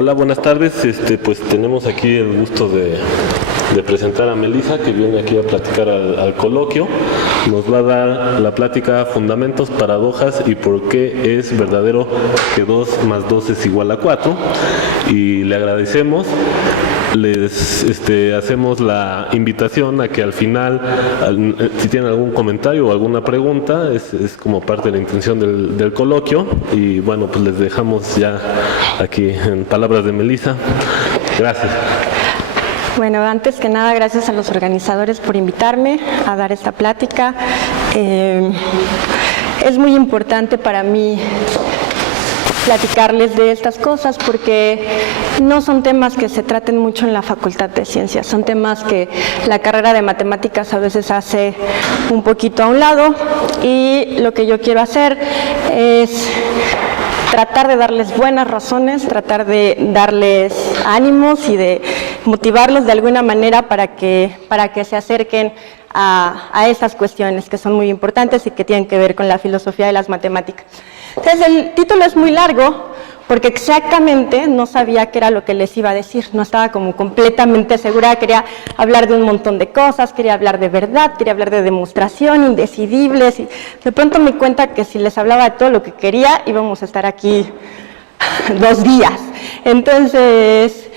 Hola, buenas tardes. Pues tenemos aquí el gusto de presentar a Melissa, que viene aquí a platicar al coloquio. Nos va a dar la plática Fundamentos, Paradojas y por qué es verdadero que 2 más 2 es igual a 4. Y le agradecemos. Les hacemos la invitación a que al final, si tienen algún comentario o alguna pregunta, es como parte de la intención del coloquio. Y bueno, pues les dejamos ya aquí en palabras de Melissa. Gracias. Bueno, antes que nada, gracias a los organizadores por invitarme a dar esta plática. Es muy importante para mí platicarles de estas cosas porque no son temas que se traten mucho en la Facultad de Ciencias, son temas que la carrera de matemáticas a veces hace un poquito a un lado, y lo que yo quiero hacer es tratar de darles buenas razones, tratar de darles ánimos y de motivarlos de alguna manera para que se acerquen a estas cuestiones que son muy importantes y que tienen que ver con la filosofía de las matemáticas. Entonces, el título es muy largo porque exactamente no sabía qué era lo que les iba a decir, no estaba como completamente segura, quería hablar de un montón de cosas, quería hablar de verdad, quería hablar de demostración, indecidibles, y de pronto me di cuenta que si les hablaba de todo lo que quería íbamos a estar aquí 2 días. Entonces,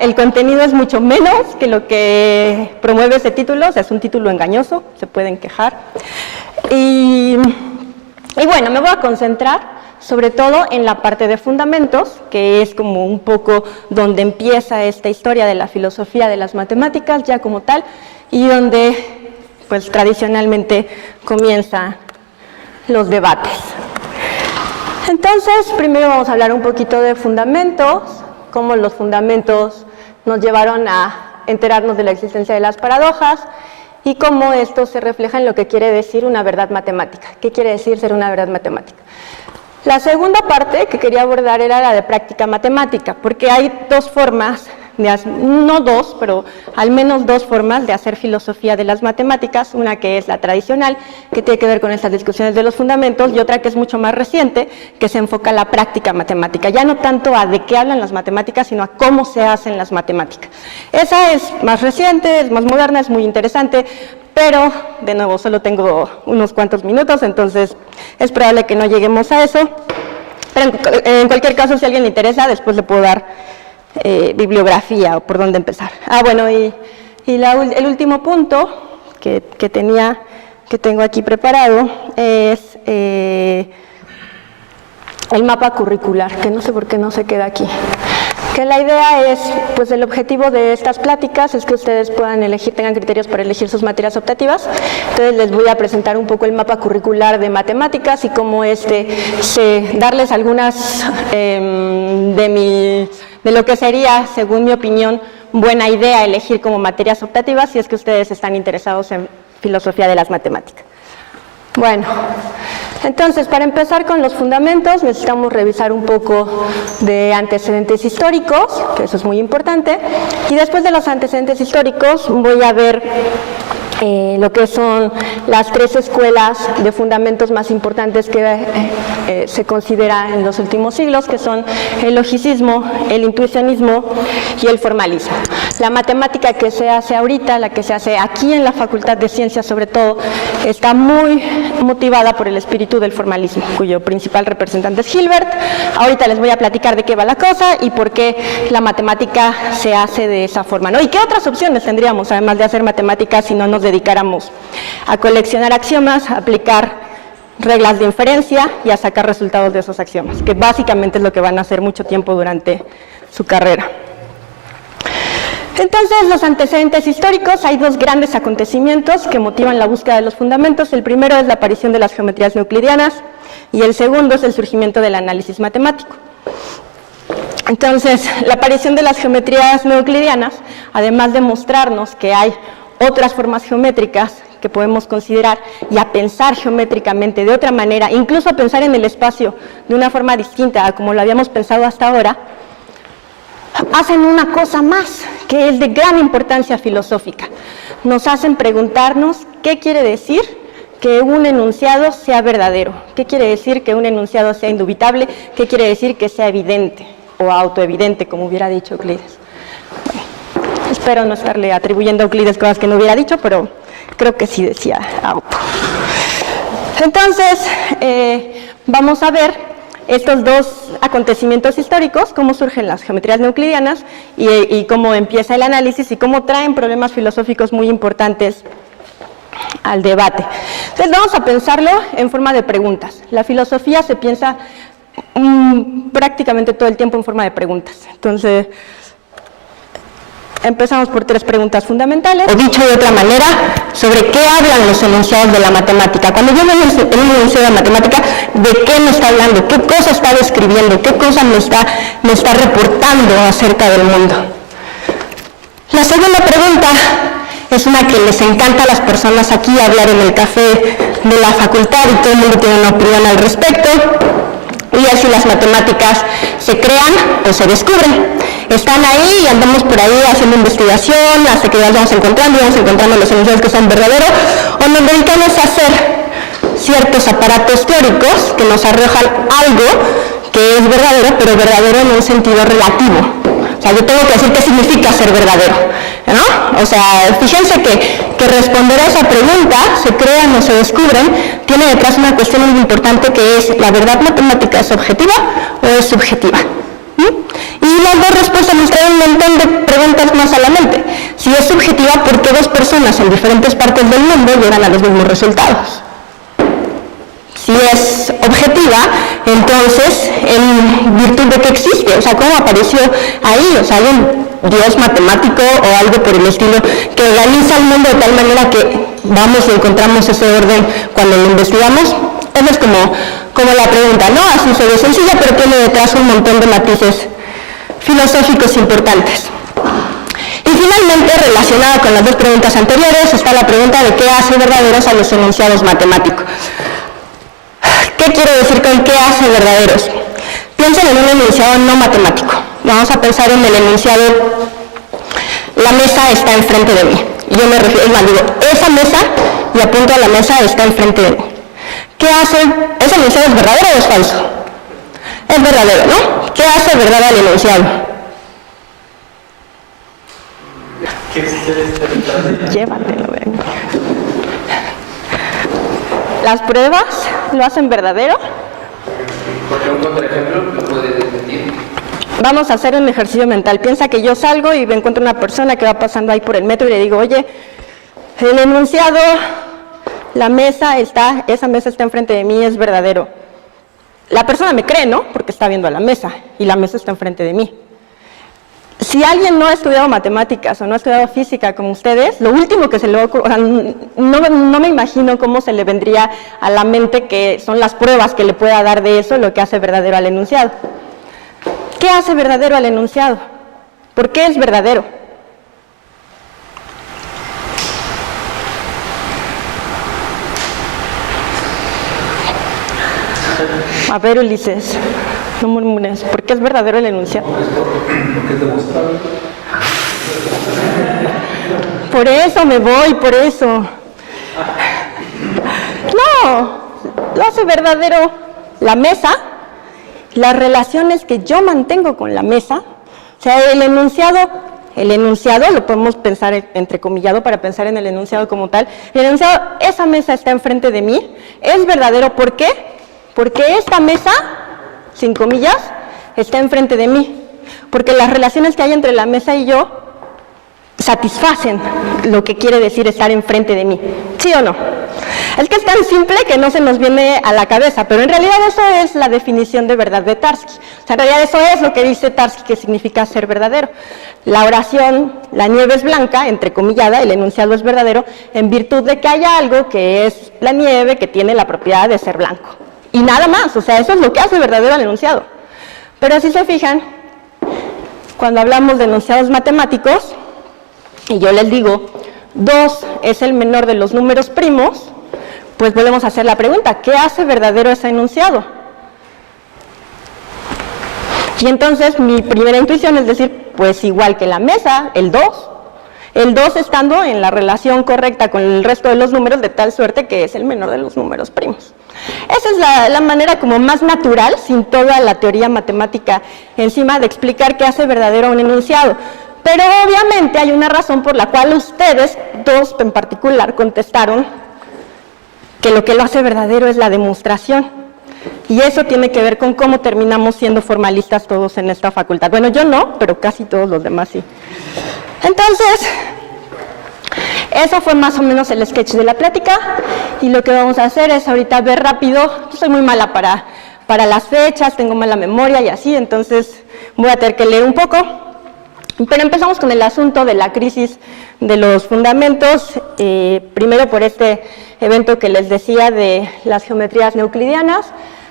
el contenido es mucho menos que lo que promueve ese título, o sea, es un título engañoso, se pueden quejar. Y bueno, me voy a concentrar sobre todo en la parte de fundamentos, que es como un poco donde empieza esta historia de la filosofía de las matemáticas ya como tal, y donde pues tradicionalmente comienzan los debates. Entonces, primero vamos a hablar un poquito de fundamentos, cómo los fundamentos nos llevaron a enterarnos de la existencia de las paradojas y cómo esto se refleja en lo que quiere decir una verdad matemática. ¿Qué quiere decir ser una verdad matemática? La segunda parte que quería abordar era la de práctica matemática, porque hay 2 formas, no 2, pero al menos 2 formas de hacer filosofía de las matemáticas, una que es la tradicional, que tiene que ver con estas discusiones de los fundamentos, y otra que es mucho más reciente, que se enfoca a la práctica matemática, ya no tanto a de qué hablan las matemáticas, sino a cómo se hacen las matemáticas. Esa es más reciente, es más moderna, es muy interesante, pero, de nuevo, solo tengo unos cuantos minutos, entonces es probable que no lleguemos a eso. Pero en cualquier caso, si a alguien le interesa, después le puedo dar bibliografía o por dónde empezar. Bueno, y el último punto que tengo aquí preparado es el mapa curricular, que no sé por qué no se queda aquí. Que la idea es, pues el objetivo de estas pláticas es que ustedes puedan elegir, tengan criterios para elegir sus materias optativas. Entonces les voy a presentar un poco el mapa curricular de matemáticas y cómo darles algunas de lo que sería, según mi opinión, buena idea elegir como materias optativas si es que ustedes están interesados en filosofía de las matemáticas. Bueno, entonces, para empezar con los fundamentos, necesitamos revisar un poco de antecedentes históricos, que eso es muy importante, y después de los antecedentes históricos voy a ver lo que son las 3 escuelas de fundamentos más importantes que se consideran en los últimos siglos, que son el logicismo, el intuicionismo y el formalismo. La matemática que se hace ahorita, la que se hace aquí en la Facultad de Ciencias sobre todo, está muy motivada por el espíritu del formalismo, cuyo principal representante es Hilbert. Ahorita les voy a platicar de qué va la cosa y por qué la matemática se hace de esa forma, ¿no? Y qué otras opciones tendríamos, además de hacer matemáticas, si no nos dedicáramos a coleccionar axiomas, a aplicar reglas de inferencia y a sacar resultados de esos axiomas, que básicamente es lo que van a hacer mucho tiempo durante su carrera. Entonces, los antecedentes históricos, hay 2 grandes acontecimientos que motivan la búsqueda de los fundamentos. El primero es la aparición de las geometrías euclidianas y el segundo es el surgimiento del análisis matemático. Entonces, la aparición de las geometrías no euclidianas, además de mostrarnos que hay otras formas geométricas que podemos considerar y a pensar geométricamente de otra manera, incluso a pensar en el espacio de una forma distinta a como lo habíamos pensado hasta ahora, hacen una cosa más que es de gran importancia filosófica. Nos hacen preguntarnos qué quiere decir que un enunciado sea verdadero, qué quiere decir que un enunciado sea indubitable, qué quiere decir que sea evidente. o autoevidente, como hubiera dicho Euclides. Bueno, espero no estarle atribuyendo a Euclides cosas que no hubiera dicho, pero creo que sí decía auto. Entonces, vamos a ver estos dos acontecimientos históricos, cómo surgen las geometrías no euclidianas y cómo empieza el análisis y cómo traen problemas filosóficos muy importantes al debate. Entonces vamos a pensarlo en forma de preguntas. La filosofía se piensa prácticamente todo el tiempo en forma de preguntas. Entonces, empezamos por 3 preguntas fundamentales. O dicho de otra manera, ¿sobre qué hablan los enunciados de la matemática? Cuando yo veo en un enunciado de matemática, ¿de qué me está hablando? ¿Qué cosa está describiendo? ¿Qué cosa me está reportando acerca del mundo? La segunda pregunta es una que les encanta a las personas aquí hablar en el café de la facultad y todo el mundo tiene una opinión al respecto. Y es si las matemáticas se crean o se descubren. Están ahí y andamos por ahí haciendo investigación hasta que las vamos encontrando los enunciados que son verdaderos, o nos dedicamos a hacer ciertos aparatos teóricos que nos arrojan algo que es verdadero, pero verdadero en un sentido relativo. O sea, yo tengo que decir qué significa ser verdadero, ¿no? O sea, fíjense que responder a esa pregunta, se crean o se descubren, tiene detrás una cuestión muy importante que es, ¿la verdad matemática es objetiva o es subjetiva? Y las dos respuestas nos traen un montón de preguntas más a la mente. Si es subjetiva, ¿por qué 2 personas en diferentes partes del mundo llegan a los mismos resultados? Si es objetiva, entonces, ¿en virtud de qué existe? O sea, ¿cómo apareció ahí? O sea, ¿hay un Dios matemático o algo por el estilo que organiza el mundo de tal manera que vamos y encontramos ese orden cuando lo investigamos? Esa es como la pregunta, ¿no? Así se ve sencilla, pero tiene detrás un montón de matices filosóficos importantes. Y finalmente, relacionada con las 2 preguntas anteriores, está la pregunta de qué hace verdaderos a los enunciados matemáticos. ¿Qué quiero decir con qué hace verdaderos? Piensen en un enunciado no matemático. Vamos a pensar en el enunciado, la mesa está enfrente de mí. Y yo me refiero, digo, esa mesa, y apunto a la mesa, está enfrente de mí. ¿Qué hace? ¿Ese enunciado es verdadero o es falso? Es verdadero, ¿no? ¿Qué hace verdad al enunciado? Llévatelo, ven. ¿Las pruebas lo hacen verdadero? Porque un contraejemplo lo puedes desmentir. Vamos a hacer un ejercicio mental. Piensa que yo salgo y me encuentro una persona que va pasando ahí por el metro y le digo, oye, el enunciado, esa mesa está enfrente de mí, es verdadero. La persona me cree, ¿no? Porque está viendo a la mesa y la mesa está enfrente de mí. Si alguien no ha estudiado matemáticas o no ha estudiado física como ustedes, lo último que se le ocurre, o sea, no me imagino cómo se le vendría a la mente que son las pruebas que le pueda dar de eso lo que hace verdadero al enunciado. ¿Qué hace verdadero al enunciado? ¿Por qué es verdadero? A ver, Ulises, no murmures. ¿Por qué es verdadero el enunciado? Porque es demostrable. Por eso me voy, por eso. No, lo hace verdadero la mesa, las relaciones que yo mantengo con la mesa. O sea, el enunciado lo podemos pensar entrecomillado para pensar en el enunciado como tal. El enunciado, esa mesa está enfrente de mí, es verdadero. ¿Por qué? Porque esta mesa, sin comillas, está enfrente de mí. Porque las relaciones que hay entre la mesa y yo satisfacen lo que quiere decir estar enfrente de mí. ¿Sí o no? Es que es tan simple que no se nos viene a la cabeza, pero en realidad eso es la definición de verdad de Tarski. O sea, en realidad eso es lo que dice Tarski que significa ser verdadero. La oración, la nieve es blanca, entrecomillada, el enunciado es verdadero, en virtud de que haya algo que es la nieve que tiene la propiedad de ser blanco. Y nada más, o sea, eso es lo que hace verdadero al enunciado. Pero si se fijan, cuando hablamos de enunciados matemáticos, y yo les digo, 2 es el menor de los números primos, pues volvemos a hacer la pregunta, ¿qué hace verdadero ese enunciado? Y entonces mi primera intuición es decir, pues igual que la mesa, el 2. El 2 estando en la relación correcta con el resto de los números, de tal suerte que es el menor de los números primos. Esa es la manera como más natural, sin toda la teoría matemática encima, de explicar qué hace verdadero un enunciado. Pero obviamente hay una razón por la cual ustedes, dos en particular, contestaron que lo que lo hace verdadero es la demostración. Y eso tiene que ver con cómo terminamos siendo formalistas todos en esta facultad. Bueno, yo no, pero casi todos los demás sí. Entonces, eso fue más o menos el sketch de la plática, y lo que vamos a hacer es ahorita ver rápido. Yo soy muy mala para las fechas, tengo mala memoria y así, entonces voy a tener que leer un poco. Pero empezamos con el asunto de la crisis de los fundamentos, primero por este evento que les decía de las geometrías no euclidianas.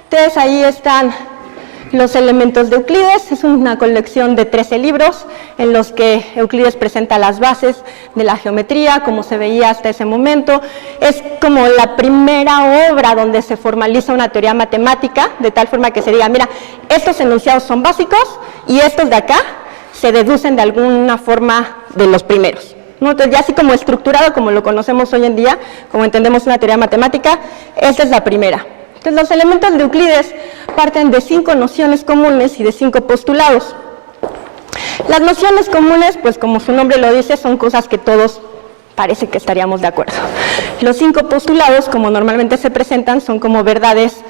Entonces ahí están los elementos de Euclides, es una colección de 13 libros en los que Euclides presenta las bases de la geometría, como se veía hasta ese momento. Es como la primera obra donde se formaliza una teoría matemática, de tal forma que se diga, mira, estos enunciados son básicos y estos de acá se deducen de alguna forma de los primeros, ¿no? Entonces ya así como estructurado, como lo conocemos hoy en día, como entendemos una teoría matemática, esta es la primera. Entonces los elementos de Euclides parten de 5 nociones comunes y de 5 postulados. Las nociones comunes, pues como su nombre lo dice, son cosas que todos parece que estaríamos de acuerdo. Los 5 postulados, como normalmente se presentan, son como verdades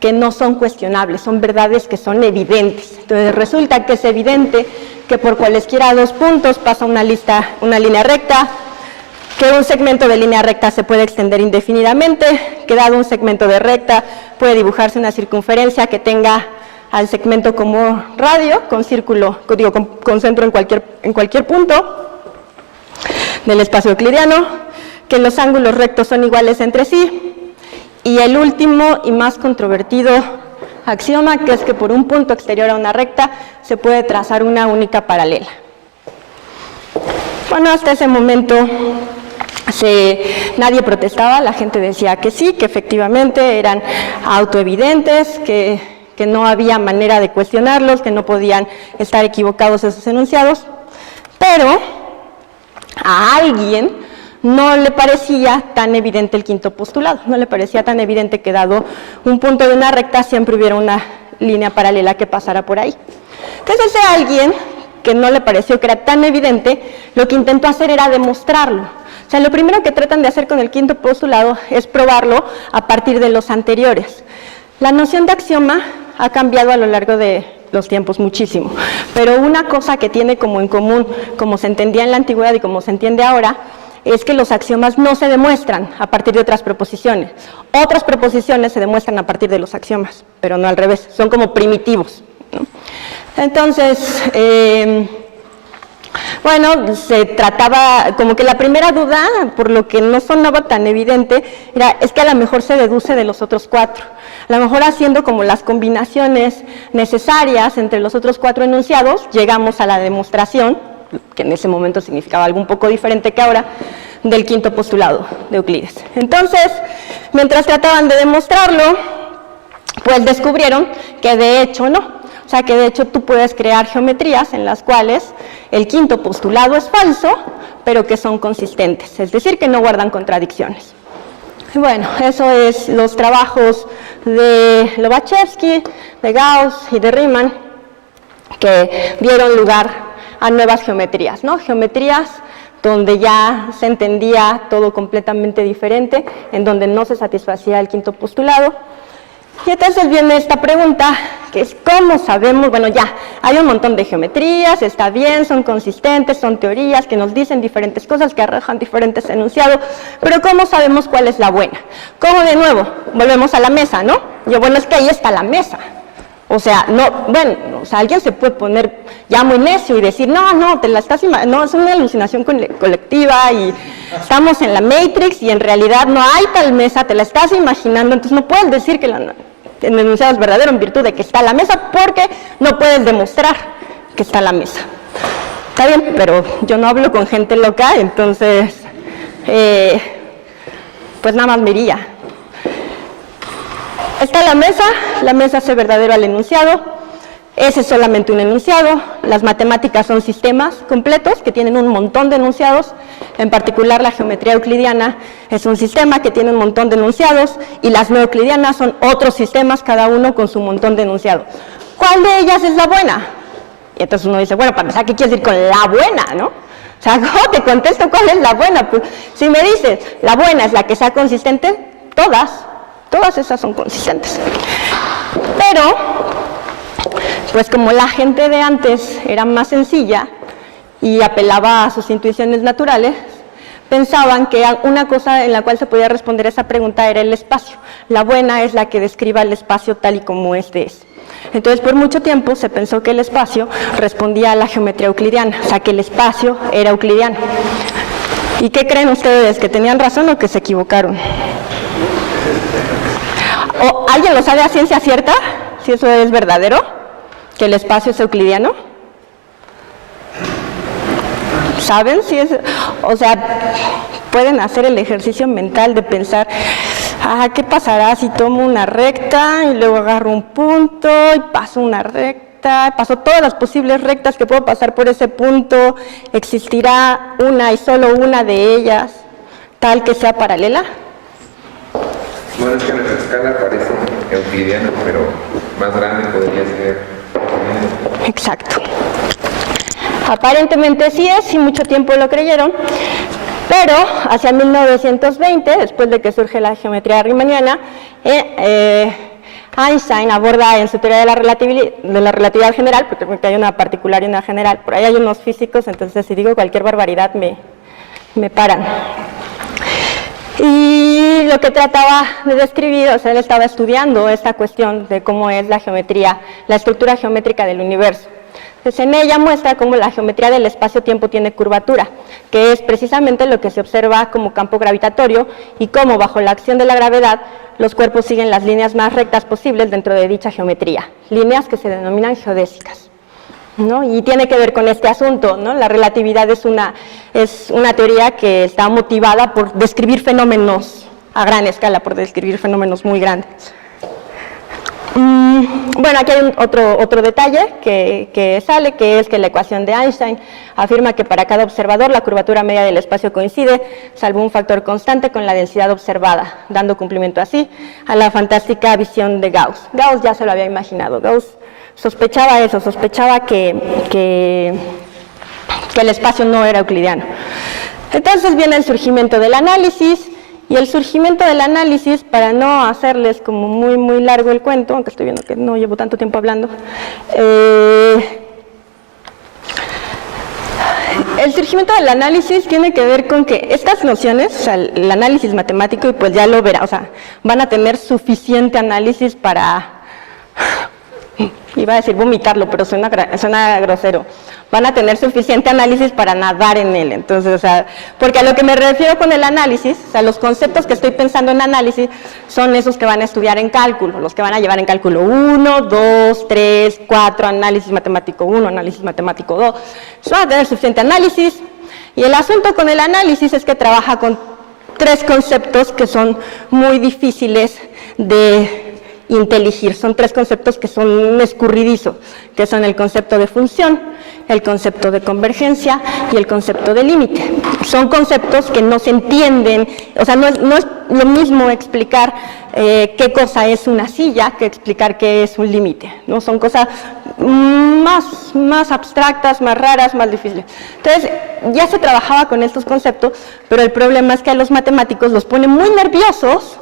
que no son cuestionables, son verdades que son evidentes. Entonces resulta que es evidente que por cualesquiera 2 puntos pasa una línea recta, que un segmento de línea recta se puede extender indefinidamente, que dado un segmento de recta puede dibujarse una circunferencia que tenga al segmento como radio, con círculo, digo, con centro en cualquier punto del espacio euclidiano, que los ángulos rectos son iguales entre sí, y el último y más controvertido axioma, que es que por un punto exterior a una recta se puede trazar una única paralela. Bueno, hasta ese momento nadie protestaba, la gente decía que sí, que efectivamente eran autoevidentes, que no había manera de cuestionarlos, que no podían estar equivocados esos enunciados, pero a alguien no le parecía tan evidente el quinto postulado, no le parecía tan evidente que dado un punto de una recta siempre hubiera una línea paralela que pasara por ahí. Entonces ese alguien que no le pareció que era tan evidente, lo que intentó hacer era demostrarlo. O sea, lo primero que tratan de hacer con el quinto postulado es probarlo a partir de los anteriores. La noción de axioma ha cambiado a lo largo de los tiempos muchísimo, pero una cosa que tiene como en común, como se entendía en la antigüedad y como se entiende ahora, es que los axiomas no se demuestran a partir de otras proposiciones. Otras proposiciones se demuestran a partir de los axiomas, pero no al revés, son como primitivos, ¿no? Entonces, bueno, se trataba, como que la primera duda, por lo que no sonaba tan evidente, es que a lo mejor se deduce de los otros 4. A lo mejor haciendo como las combinaciones necesarias entre los otros 4 enunciados, llegamos a la demostración, que en ese momento significaba algo un poco diferente que ahora, del quinto postulado de Euclides. Entonces, mientras trataban de demostrarlo, pues descubrieron que de hecho no. O sea, que de hecho tú puedes crear geometrías en las cuales el quinto postulado es falso, pero que son consistentes, es decir, que no guardan contradicciones. Bueno, eso es los trabajos de Lobachevsky, de Gauss y de Riemann, que dieron lugar a nuevas geometrías, ¿no? Geometrías donde ya se entendía todo completamente diferente, en donde no se satisfacía el quinto postulado. Y entonces viene esta pregunta, que es ¿cómo sabemos? Bueno, ya, hay un montón de geometrías, está bien, son consistentes, son teorías que nos dicen diferentes cosas, que arrojan diferentes enunciados, pero ¿cómo sabemos cuál es la buena? ¿Cómo de nuevo? Volvemos a la mesa, ¿no? Bueno, es que ahí está la mesa. O sea, no, bueno, o sea, alguien se puede poner ya muy necio y decir, no, te la estás no, es una alucinación colectiva y estamos en la Matrix y en realidad no hay tal mesa, te la estás imaginando, entonces no puedes decir que el enunciado es verdadero en virtud de que está la mesa porque no puedes demostrar que está la mesa. Está bien, pero yo no hablo con gente loca, entonces, pues nada más me iría. Está la mesa hace verdadero al enunciado, Ese es solamente un enunciado. Las matemáticas son sistemas completos que tienen un montón de enunciados. En particular, la geometría euclidiana es un sistema que tiene un montón de enunciados y las no euclidianas son otros sistemas, cada uno con su montón de enunciados. ¿Cuál de ellas es la buena? Y entonces uno dice, bueno, para empezar, ¿qué quieres decir con la buena, no? O sea, ¿cómo te contesto cuál es la buena? Pues, si me dices, la buena es la que sea consistente, todas esas son consistentes. Pero, pues como la gente de antes era más sencilla y apelaba a sus intuiciones naturales, pensaban que una cosa en la cual se podía responder esa pregunta era el espacio. La buena es la que describa el espacio tal y como este es. Entonces, por mucho tiempo se pensó que el espacio respondía a la geometría euclidiana, o sea, que el espacio era euclidiano. ¿Y qué creen ustedes? ¿Que tenían razón o que se equivocaron? ¿O alguien lo sabe a ciencia cierta? Si eso es verdadero, que el espacio es euclidiano. ¿Saben si es? O sea, pueden hacer el ejercicio mental de pensar, ¿qué pasará si tomo una recta y luego agarro un punto y paso una recta, paso todas las posibles rectas que puedo pasar por ese punto? ¿Existirá una y solo una de ellas tal que sea paralela? Bueno, es que nuestra escala parece euclidiana, pero más grande podría ser. Exacto. Aparentemente sí es, y mucho tiempo lo creyeron, pero hacia 1920, después de que surge la geometría riemanniana, Einstein aborda en su teoría de la relatividad general, porque hay una particular y una general, por ahí hay unos físicos, entonces si digo cualquier barbaridad me paran. Y lo que trataba de describir, o sea, él estaba estudiando esta cuestión de cómo es la geometría, la estructura geométrica del universo. Entonces, en ella muestra cómo la geometría del espacio-tiempo tiene curvatura, que es precisamente lo que se observa como campo gravitatorio y cómo, bajo la acción de la gravedad, los cuerpos siguen las líneas más rectas posibles dentro de dicha geometría, líneas que se denominan geodésicas, ¿no? Y tiene que ver con este asunto, ¿no? La relatividad es una teoría que está motivada por describir fenómenos a gran escala, por describir fenómenos muy grandes. Bueno, aquí hay otro detalle que sale, que es que la ecuación de Einstein afirma que para cada observador la curvatura media del espacio coincide, salvo un factor constante, con la densidad observada, dando cumplimiento así a la fantástica visión de Gauss. Gauss ya se lo había imaginado, Gauss sospechaba eso, sospechaba que el espacio no era euclidiano. Entonces viene el surgimiento del análisis. Y el surgimiento del análisis, para no hacerles como muy largo el cuento, aunque estoy viendo que no llevo tanto tiempo hablando, el surgimiento del análisis tiene que ver con que estas nociones, o sea, el análisis matemático, y pues ya lo verá, o sea, van a tener suficiente análisis para, iba a decir vomitarlo, pero suena grosero. Van a tener suficiente análisis para nadar en él. Entonces, o sea, porque a lo que me refiero con el análisis, o sea, los conceptos que estoy pensando en análisis son esos que van a estudiar en cálculo, los que van a llevar en cálculo 1, 2, 3, 4, análisis matemático 1, análisis matemático 2. Van a tener suficiente análisis. Y el asunto con el análisis es que trabaja con tres conceptos que son muy difíciles de inteligir. Son tres conceptos que son escurridizos, que son el concepto de función, el concepto de convergencia y el concepto de límite. Son conceptos que no se entienden, o sea, no es lo mismo explicar qué cosa es una silla que explicar qué es un límite, ¿no? Son cosas más abstractas, más raras, más difíciles. Entonces, ya se trabajaba con estos conceptos, pero el problema es que a los matemáticos los pone muy nerviosos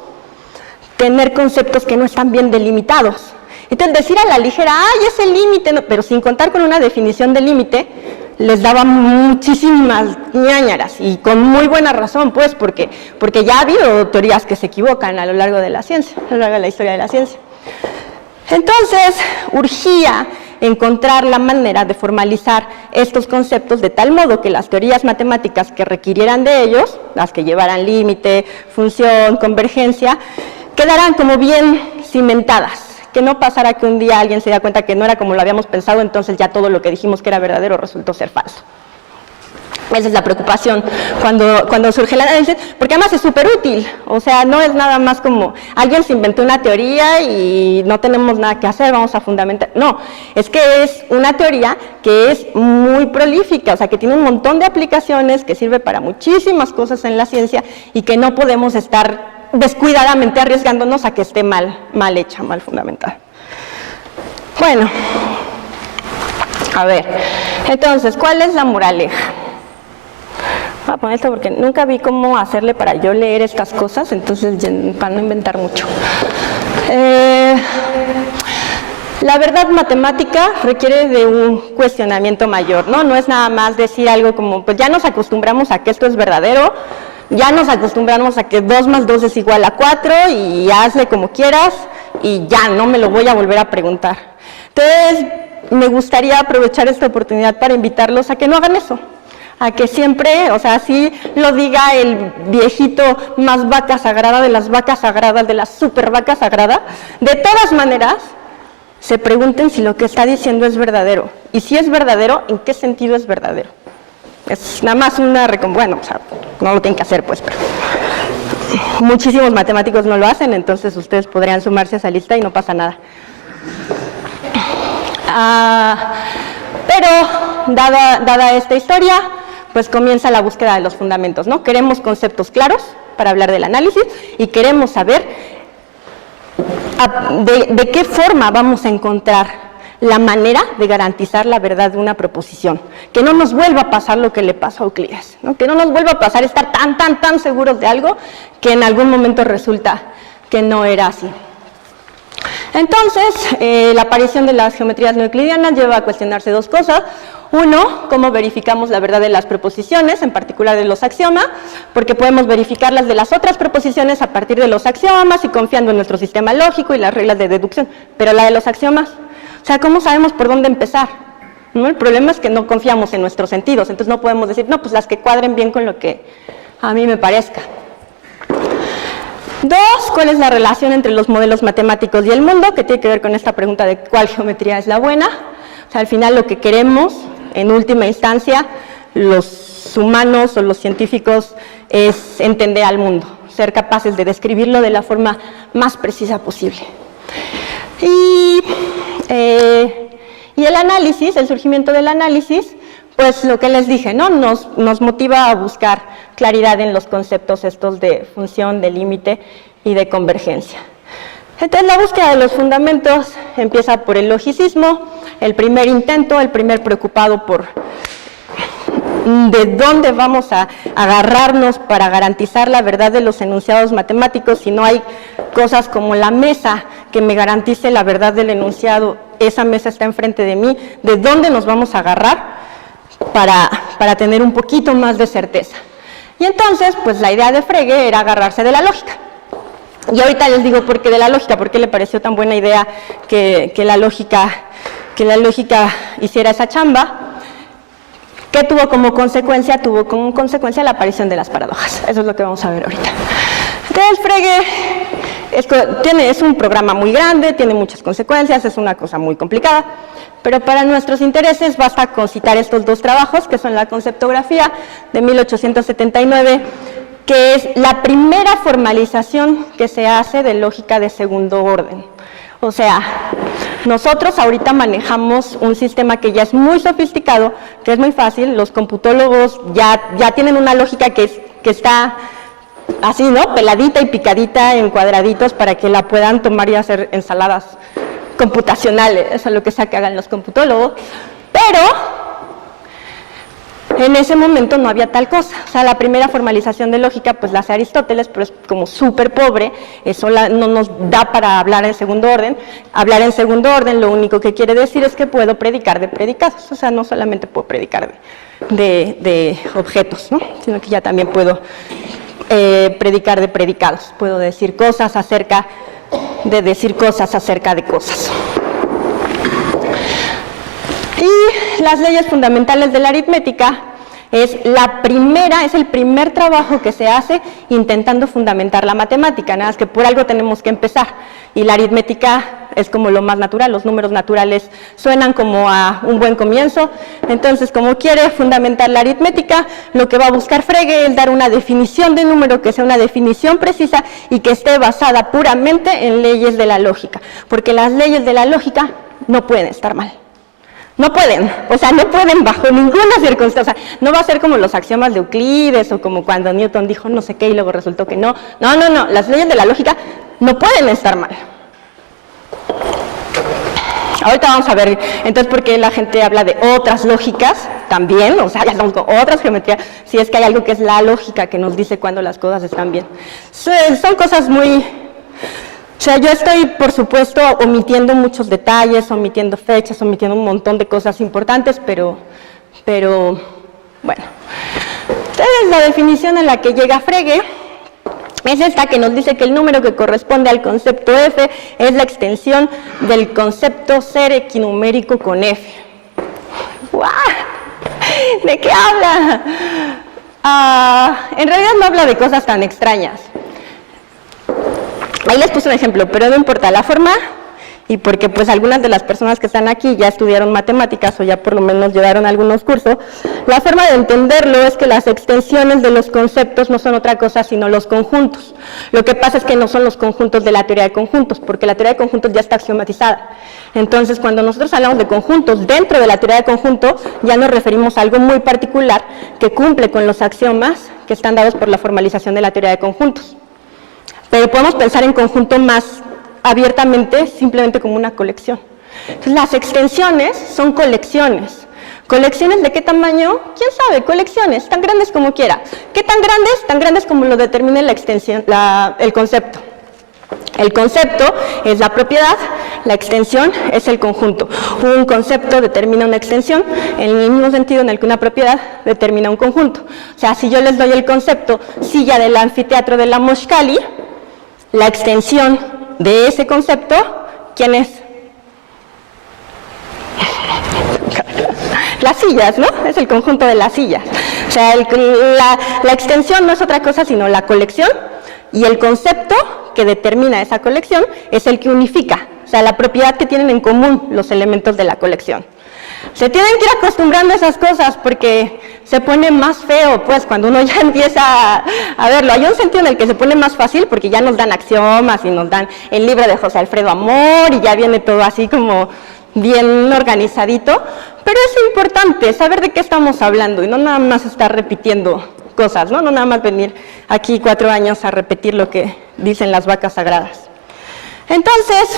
tener conceptos que no están bien delimitados. Entonces, decir a la ligera, ¡ay, es el límite! No, pero sin contar con una definición de límite, les daba muchísimas ñáñaras, y con muy buena razón, pues, porque ya ha habido teorías que se equivocan a lo largo de la ciencia, a lo largo de la historia de la ciencia. Entonces, urgía encontrar la manera de formalizar estos conceptos de tal modo que las teorías matemáticas que requirieran de ellos, las que llevaran límite, función, convergencia, quedaran como bien cimentadas, que no pasara que un día alguien se diera cuenta que no era como lo habíamos pensado, entonces ya todo lo que dijimos que era verdadero resultó ser falso. Esa es la preocupación cuando surge el análisis, porque además es súper útil, o sea, no es nada más como alguien se inventó una teoría y no tenemos nada que hacer, vamos a fundamentar. No, es que es una teoría que es muy prolífica, o sea, que tiene un montón de aplicaciones, que sirve para muchísimas cosas en la ciencia y que no podemos estar descuidadamente arriesgándonos a que esté mal hecha, mal fundamentada. Bueno, a ver, entonces, ¿cuál es la moraleja? Voy a poner esto porque nunca vi cómo hacerle para yo leer estas cosas, entonces para no inventar mucho. La verdad matemática requiere de un cuestionamiento mayor, ¿no? No es nada más decir algo como, pues ya nos acostumbramos a que esto es verdadero, ya nos acostumbramos a que 2 más 2 es igual a 4 y hazle como quieras y ya, no me lo voy a volver a preguntar. Entonces, me gustaría aprovechar esta oportunidad para invitarlos a que no hagan eso. A que siempre, o sea, así lo diga el viejito más vaca sagrada de las vacas sagradas, de la super vaca sagrada, de todas maneras, se pregunten si lo que está diciendo es verdadero. Y si es verdadero, ¿en qué sentido es verdadero? Es nada más una bueno, o sea, no lo tienen que hacer, pues, pero muchísimos matemáticos no lo hacen, entonces ustedes podrían sumarse a esa lista y no pasa nada. Pero, dada esta historia, pues comienza la búsqueda de los fundamentos, ¿no? Queremos conceptos claros para hablar del análisis y queremos saber de qué forma vamos a encontrar la manera de garantizar la verdad de una proposición. Que no nos vuelva a pasar lo que le pasó a Euclides, ¿no? Que no nos vuelva a pasar estar tan seguros de algo que en algún momento resulta que no era así. Entonces, la aparición de las geometrías no euclidianas lleva a cuestionarse 2 cosas. Uno, cómo verificamos la verdad de las proposiciones, en particular de los axiomas, porque podemos verificarlas de las otras proposiciones a partir de los axiomas y confiando en nuestro sistema lógico y las reglas de deducción. Pero la de los axiomas, o sea, ¿cómo sabemos por dónde empezar? ¿No? El problema es que no confiamos en nuestros sentidos, entonces no podemos decir, no, pues las que cuadren bien con lo que a mí me parezca. 2, ¿cuál es la relación entre los modelos matemáticos y el mundo? Que tiene que ver con esta pregunta de cuál geometría es la buena. O sea, al final lo que queremos, en última instancia, los humanos o los científicos, es entender al mundo, ser capaces de describirlo de la forma más precisa posible. Y el análisis, el surgimiento del análisis, pues lo que les dije, ¿no? Nos motiva a buscar claridad en los conceptos estos de función, de límite y de convergencia. Entonces la búsqueda de los fundamentos empieza por el logicismo, el primer intento, el primer preocupado por de dónde vamos a agarrarnos para garantizar la verdad de los enunciados matemáticos. Si no hay cosas como la mesa que me garantice la verdad del enunciado, esa mesa está enfrente de mí, ¿de dónde nos vamos a agarrar para tener un poquito más de certeza? Y entonces, pues la idea de Frege era agarrarse de la lógica. Y ahorita les digo por qué de la lógica, por qué le pareció tan buena idea que la lógica hiciera esa chamba. ¿Qué tuvo como consecuencia? Tuvo como consecuencia la aparición de las paradojas. Eso es lo que vamos a ver ahorita. Entonces, Frege es un programa muy grande, tiene muchas consecuencias, es una cosa muy complicada, pero para nuestros intereses basta con citar estos 2 trabajos, que son la conceptografía de 1879, que es la primera formalización que se hace de lógica de segundo orden. O sea, nosotros ahorita manejamos un sistema que ya es muy sofisticado, que es muy fácil, los computólogos ya tienen una lógica que está así, ¿no? Peladita y picadita en cuadraditos para que la puedan tomar y hacer ensaladas computacionales, eso es lo que sea que hagan los computólogos, pero en ese momento no había tal cosa. O sea, la primera formalización de lógica pues la hace Aristóteles, pero es como súper pobre, eso no nos da para hablar en segundo orden. Hablar en segundo orden lo único que quiere decir es que puedo predicar de predicados, o sea, no solamente puedo predicar de objetos, ¿no? Sino que ya también puedo predicar de predicados, puedo decir cosas acerca de cosas. Y las leyes fundamentales de la aritmética Es el primer trabajo que se hace intentando fundamentar la matemática, nada más que por algo tenemos que empezar. Y la aritmética es como lo más natural, los números naturales suenan como a un buen comienzo. Entonces, como quiere fundamentar la aritmética, lo que va a buscar Frege es dar una definición de número que sea una definición precisa y que esté basada puramente en leyes de la lógica, porque las leyes de la lógica no pueden estar mal. No pueden, o sea, no pueden bajo ninguna circunstancia. No va a ser como los axiomas de Euclides o como cuando Newton dijo no sé qué y luego resultó que no. No, las leyes de la lógica no pueden estar mal. Ahorita vamos a ver, entonces, por qué la gente habla de otras lógicas también, o sea, ya son otras geometrías, si es que hay algo que es la lógica que nos dice cuando las cosas están bien. Son cosas muy... O sea, yo estoy, por supuesto, omitiendo muchos detalles, omitiendo fechas, omitiendo un montón de cosas importantes, pero bueno. Entonces, la definición a la que llega Frege es esta, que nos dice que el número que corresponde al concepto F es la extensión del concepto ser equinumérico con F. ¡Guau! ¿De qué habla? En realidad no habla de cosas tan extrañas. Ahí les puse un ejemplo, pero no importa la forma, y porque pues algunas de las personas que están aquí ya estudiaron matemáticas o ya por lo menos llevaron algunos cursos, la forma de entenderlo es que las extensiones de los conceptos no son otra cosa sino los conjuntos. Lo que pasa es que no son los conjuntos de la teoría de conjuntos, porque la teoría de conjuntos ya está axiomatizada. Entonces, cuando nosotros hablamos de conjuntos dentro de la teoría de conjuntos, ya nos referimos a algo muy particular que cumple con los axiomas que están dados por la formalización de la teoría de conjuntos. Pero podemos pensar en conjunto más abiertamente, simplemente como una colección. Entonces, las extensiones son colecciones. ¿Colecciones de qué tamaño? ¿Quién sabe? Colecciones, tan grandes como quiera. ¿Qué tan grandes? Tan grandes como lo determine la extensión, el concepto. El concepto es la propiedad, la extensión es el conjunto. Un concepto determina una extensión en el mismo sentido en el que una propiedad determina un conjunto. O sea, si yo les doy el concepto silla del anfiteatro de la Moshkali, la extensión de ese concepto, ¿quién es? Las sillas, ¿no? Es el conjunto de las sillas. O sea, la extensión no es otra cosa sino la colección, y el concepto que determina esa colección es el que unifica, o sea, la propiedad que tienen en común los elementos de la colección. Se tienen que ir acostumbrando a esas cosas porque se pone más feo, pues, cuando uno ya empieza a verlo. Hay un sentido en el que se pone más fácil porque ya nos dan axiomas y nos dan el libro de José Alfredo Amor y ya viene todo así como bien organizadito, pero es importante saber de qué estamos hablando y no nada más estar repitiendo cosas, ¿no? No nada más venir aquí 4 años a repetir lo que dicen las vacas sagradas. Entonces,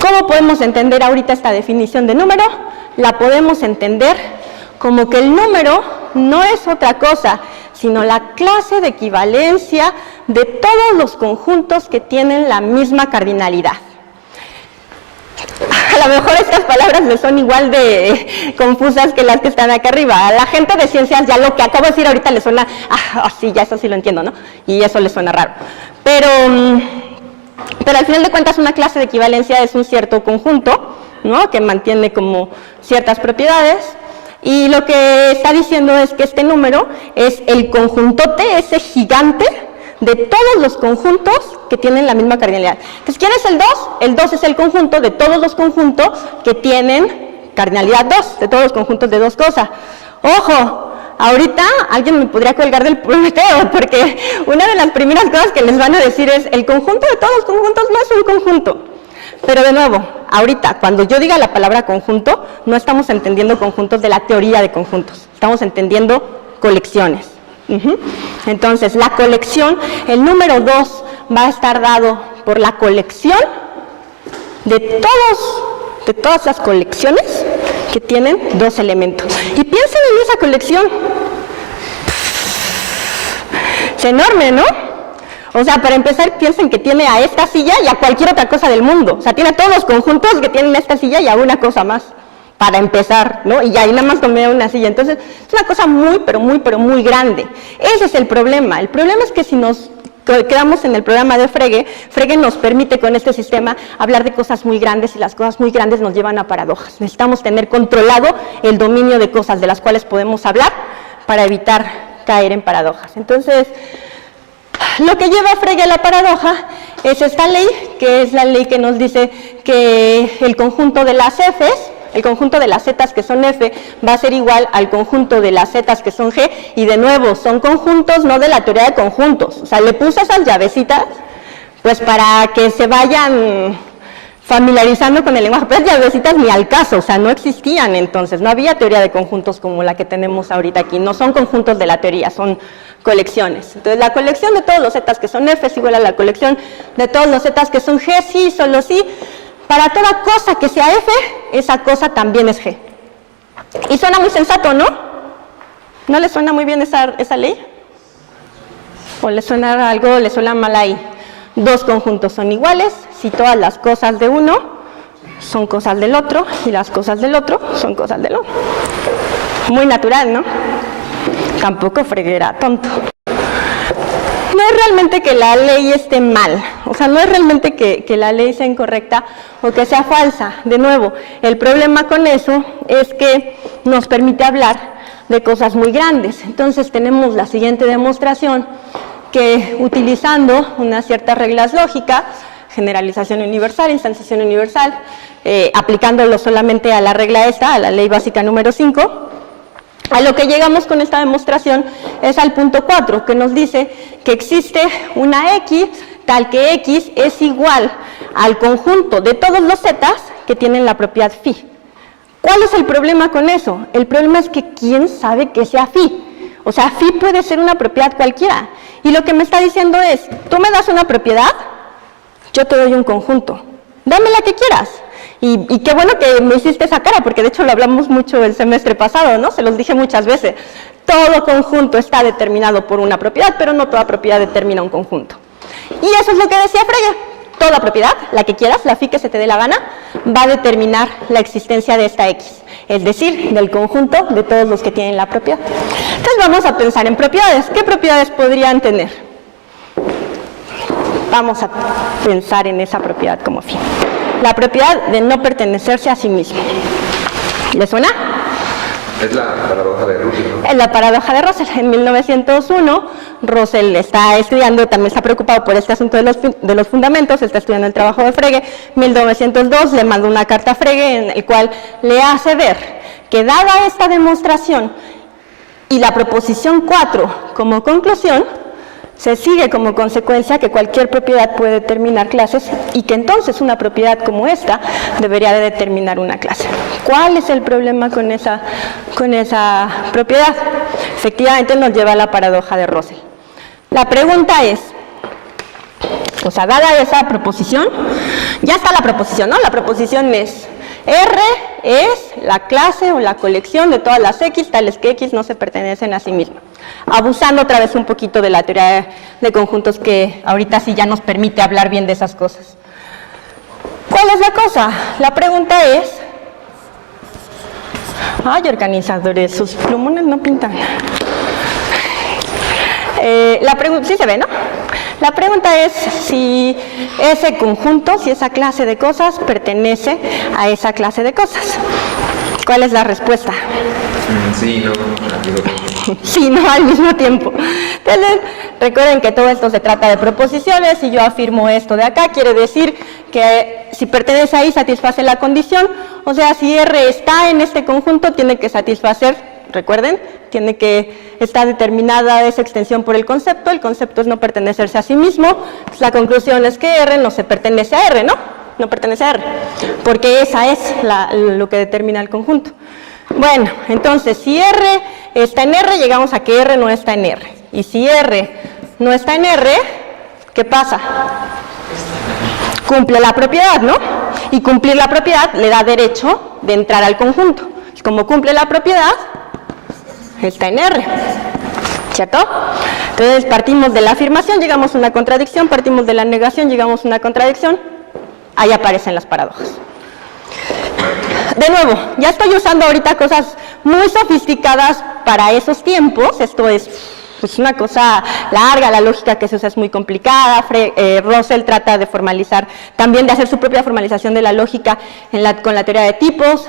¿cómo podemos entender ahorita esta definición de número? La podemos entender como que el número no es otra cosa, sino la clase de equivalencia de todos los conjuntos que tienen la misma cardinalidad. A lo mejor estas palabras les son igual de confusas que las que están acá arriba. A la gente de ciencias ya lo que acabo de decir ahorita le suena, sí, ya eso sí lo entiendo, ¿no? Y eso les suena raro. Pero al final de cuentas una clase de equivalencia es un cierto conjunto, ¿no? Que mantiene como ciertas propiedades, y lo que está diciendo es que este número es el conjuntote, ese gigante de todos los conjuntos que tienen la misma cardinalidad. Entonces, ¿quién es el 2? El 2 es el conjunto de todos los conjuntos que tienen cardinalidad 2, de todos los conjuntos de dos cosas. ¡Ojo! Ahorita alguien me podría colgar del Prometeo, porque una de las primeras cosas que les van a decir es el conjunto de todos los conjuntos no es un conjunto. Pero de nuevo, ahorita, cuando yo diga la palabra conjunto, no estamos entendiendo conjuntos de la teoría de conjuntos, estamos entendiendo colecciones. Entonces, la colección, el número 2 va a estar dado por la colección de todas las colecciones que tienen dos elementos. Y piensen en esa colección. Es enorme, ¿no? O sea, para empezar, piensen que tiene a esta silla y a cualquier otra cosa del mundo. O sea, tiene a todos los conjuntos que tienen esta silla y a una cosa más, para empezar, ¿no? Y ahí nada más tomé una silla. Entonces, es una cosa muy, pero muy grande. Ese es el problema. El problema es que si nos quedamos en el programa de Frege, Frege nos permite con este sistema hablar de cosas muy grandes y las cosas muy grandes nos llevan a paradojas. Necesitamos tener controlado el dominio de cosas de las cuales podemos hablar para evitar caer en paradojas. Entonces, lo que lleva a Frege a la paradoja es esta ley, que es la ley que nos dice que el conjunto de las Fs, el conjunto de las zetas que son F va a ser igual al conjunto de las zetas que son G, y de nuevo, son conjuntos no de la teoría de conjuntos. O sea, le puse esas llavecitas pues para que se vayan familiarizando con el lenguaje, pero las llavecitas ni al caso, o sea, no existían entonces, no había teoría de conjuntos como la que tenemos ahorita aquí, no son conjuntos de la teoría, son colecciones. Entonces, la colección de todos los zetas que son F es igual a la colección de todos los zetas que son G, sí, solo sí. Para toda cosa que sea F, esa cosa también es G. Y suena muy sensato, ¿no? ¿No le suena muy bien esa ley? ¿O le suena algo, le suena mal ahí? Dos conjuntos son iguales si todas las cosas de uno son cosas del otro y las cosas del otro son cosas del otro. Muy natural, ¿no? Tampoco Frege era tonto. No es realmente que la ley esté mal, o sea, no es realmente que la ley sea incorrecta o que sea falsa. De nuevo, el problema con eso es que nos permite hablar de cosas muy grandes. Entonces tenemos la siguiente demostración, que utilizando unas ciertas reglas lógicas, generalización universal, instanciación universal, aplicándolo solamente a la regla esta, a la ley básica número 5, a lo que llegamos con esta demostración es al punto 4, que nos dice que existe una X, tal que X es igual al conjunto de todos los zetas que tienen la propiedad phi. ¿Cuál es el problema con eso? El problema es que ¿quién sabe que sea phi? O sea, phi puede ser una propiedad cualquiera. Y lo que me está diciendo es, tú me das una propiedad, yo te doy un conjunto. Dame la que quieras. Y qué bueno que me hiciste esa cara, porque de hecho lo hablamos mucho el semestre pasado, ¿no? Se los dije muchas veces. Todo conjunto está determinado por una propiedad, pero no toda propiedad determina un conjunto. Y eso es lo que decía Frege. Toda propiedad, la que quieras, la phi que se te dé la gana, va a determinar la existencia de esta X. Es decir, del conjunto de todos los que tienen la propiedad. Entonces vamos a pensar en propiedades. ¿Qué propiedades podrían tener? Vamos a pensar en esa propiedad como phi. La propiedad de no pertenecerse a sí mismo. ¿Le suena? Es la paradoja de Russell, ¿no? Es la paradoja de Russell. En 1901, Russell está estudiando, también está preocupado por este asunto de los fundamentos, está estudiando el trabajo de Frege. 1902 le mandó una carta a Frege en el cual le hace ver que dada esta demostración y la proposición 4 como conclusión, se sigue como consecuencia que cualquier propiedad puede determinar clases y que entonces una propiedad como esta debería de determinar una clase. ¿Cuál es el problema con esa propiedad? Efectivamente nos lleva a la paradoja de Russell. La pregunta es, o sea, dada esa proposición, ya está la proposición, ¿no? La proposición es R es la clase o la colección de todas las X, tales que X no se pertenecen a sí mismas. Abusando otra vez un poquito de la teoría de conjuntos que ahorita sí ya nos permite hablar bien de esas cosas. ¿Cuál es la cosa? La pregunta es... Ay, organizadores, sus plumones no pintan. Sí se ve, ¿no? La pregunta es si ese conjunto, si esa clase de cosas pertenece a esa clase de cosas. ¿Cuál es la respuesta? Sí, no, al mismo tiempo. Sí, no, al mismo tiempo. Entonces, recuerden que todo esto se trata de proposiciones. Si yo afirmo esto de acá, quiere decir que si pertenece ahí, satisface la condición. O sea, si R está en este conjunto, tiene que satisfacer, recuerden, tiene que estar determinada esa extensión por el concepto es no pertenecerse a sí mismo. Pues la conclusión es que R no se pertenece a R, ¿no? No pertenece a R, porque esa es lo que determina el conjunto. Bueno, entonces, si R está en R, llegamos a que R no está en R. Y si R no está en R, ¿qué pasa? Cumple la propiedad, ¿no? Y cumplir la propiedad le da derecho de entrar al conjunto. Como cumple la propiedad, está en R, ¿cierto? Entonces partimos de la afirmación, llegamos a una contradicción, partimos de la negación, llegamos a una contradicción, ahí aparecen las paradojas. De nuevo, ya estoy usando ahorita cosas muy sofisticadas para esos tiempos, esto es pues una cosa larga, la lógica que se usa es muy complicada. Russell trata de formalizar, también de hacer su propia formalización de la lógica con la teoría de tipos.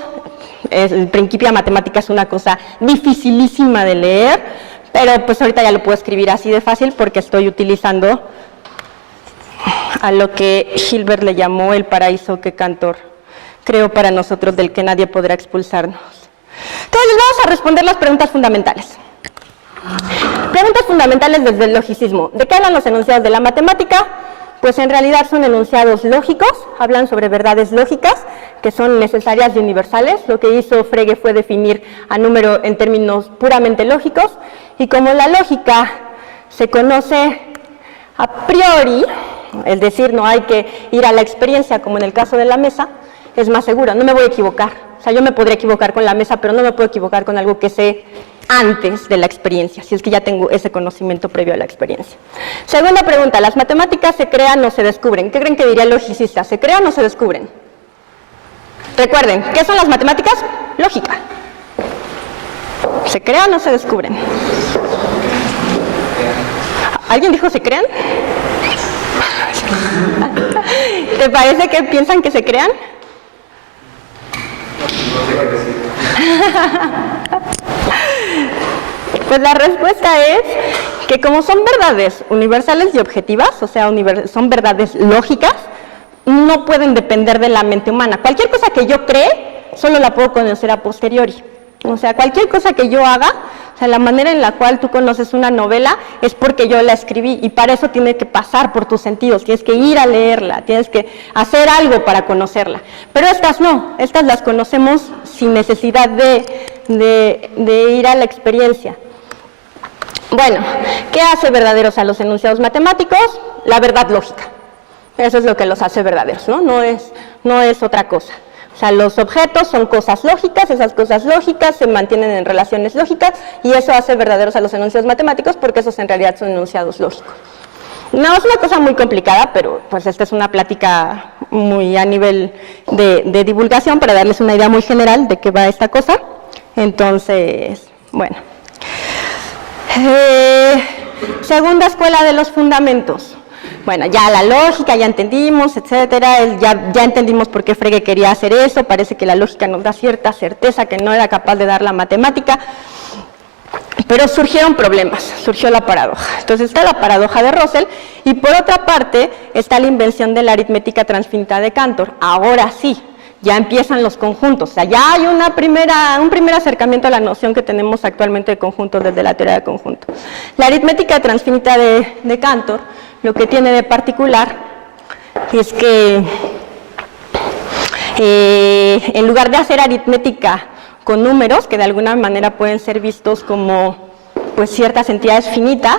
El Principia Mathematica es una cosa dificilísima de leer, pero pues ahorita ya lo puedo escribir así de fácil porque estoy utilizando a lo que Hilbert le llamó el paraíso que Cantor creó para nosotros, del que nadie podrá expulsarnos. Entonces vamos a responder las preguntas fundamentales. Preguntas fundamentales desde el logicismo. ¿De qué hablan los enunciados de la matemática? Pues en realidad son enunciados lógicos, hablan sobre verdades lógicas que son necesarias y universales. Lo que hizo Frege fue definir a número en términos puramente lógicos, y como la lógica se conoce a priori, es decir, no hay que ir a la experiencia como en el caso de la mesa, es más segura, no me voy a equivocar. O sea, yo me podría equivocar con la mesa, pero no me puedo equivocar con algo que sé antes de la experiencia, si es que ya tengo ese conocimiento previo a la experiencia. Segunda pregunta, ¿las matemáticas se crean o se descubren? ¿Qué creen que diría el logicista? ¿Se crean o se descubren? Recuerden, ¿qué son las matemáticas? Lógica. ¿Se crean o se descubren? ¿Alguien dijo se crean? ¿Te parece que piensan que se crean? Pues la respuesta es que como son verdades universales y objetivas, o sea, son verdades lógicas, no pueden depender de la mente humana. Cualquier cosa que yo cree, solo la puedo conocer a posteriori. O sea, cualquier cosa que yo haga, o sea, la manera en la cual tú conoces una novela es porque yo la escribí, y para eso tiene que pasar por tus sentidos, tienes que ir a leerla, tienes que hacer algo para conocerla. Pero estas no, estas las conocemos sin necesidad de ir a la experiencia. Bueno, ¿qué hace verdaderos a los enunciados matemáticos? La verdad lógica. Eso es lo que los hace verdaderos, ¿no? No es otra cosa. O sea, los objetos son cosas lógicas, esas cosas lógicas se mantienen en relaciones lógicas, y eso hace verdaderos a los enunciados matemáticos, porque esos en realidad son enunciados lógicos. No, es una cosa muy complicada, pero pues esta es una plática muy a nivel de divulgación para darles una idea muy general de qué va esta cosa. Entonces, bueno. Segunda escuela de los fundamentos. Bueno, ya la lógica, ya entendimos, etcétera, ya entendimos por qué Frege quería hacer eso. Parece que la lógica nos da cierta certeza que no era capaz de dar la matemática, pero surgieron problemas, surgió la paradoja. Entonces está la paradoja de Russell, y por otra parte está la invención de la aritmética transfinita de Cantor. Ahora sí, ya empiezan los conjuntos, o sea, ya hay un primer acercamiento a la noción que tenemos actualmente de conjuntos desde la teoría de conjuntos. La aritmética transfinita de Cantor, lo que tiene de particular es que en lugar de hacer aritmética con números, que de alguna manera pueden ser vistos como pues ciertas entidades finitas,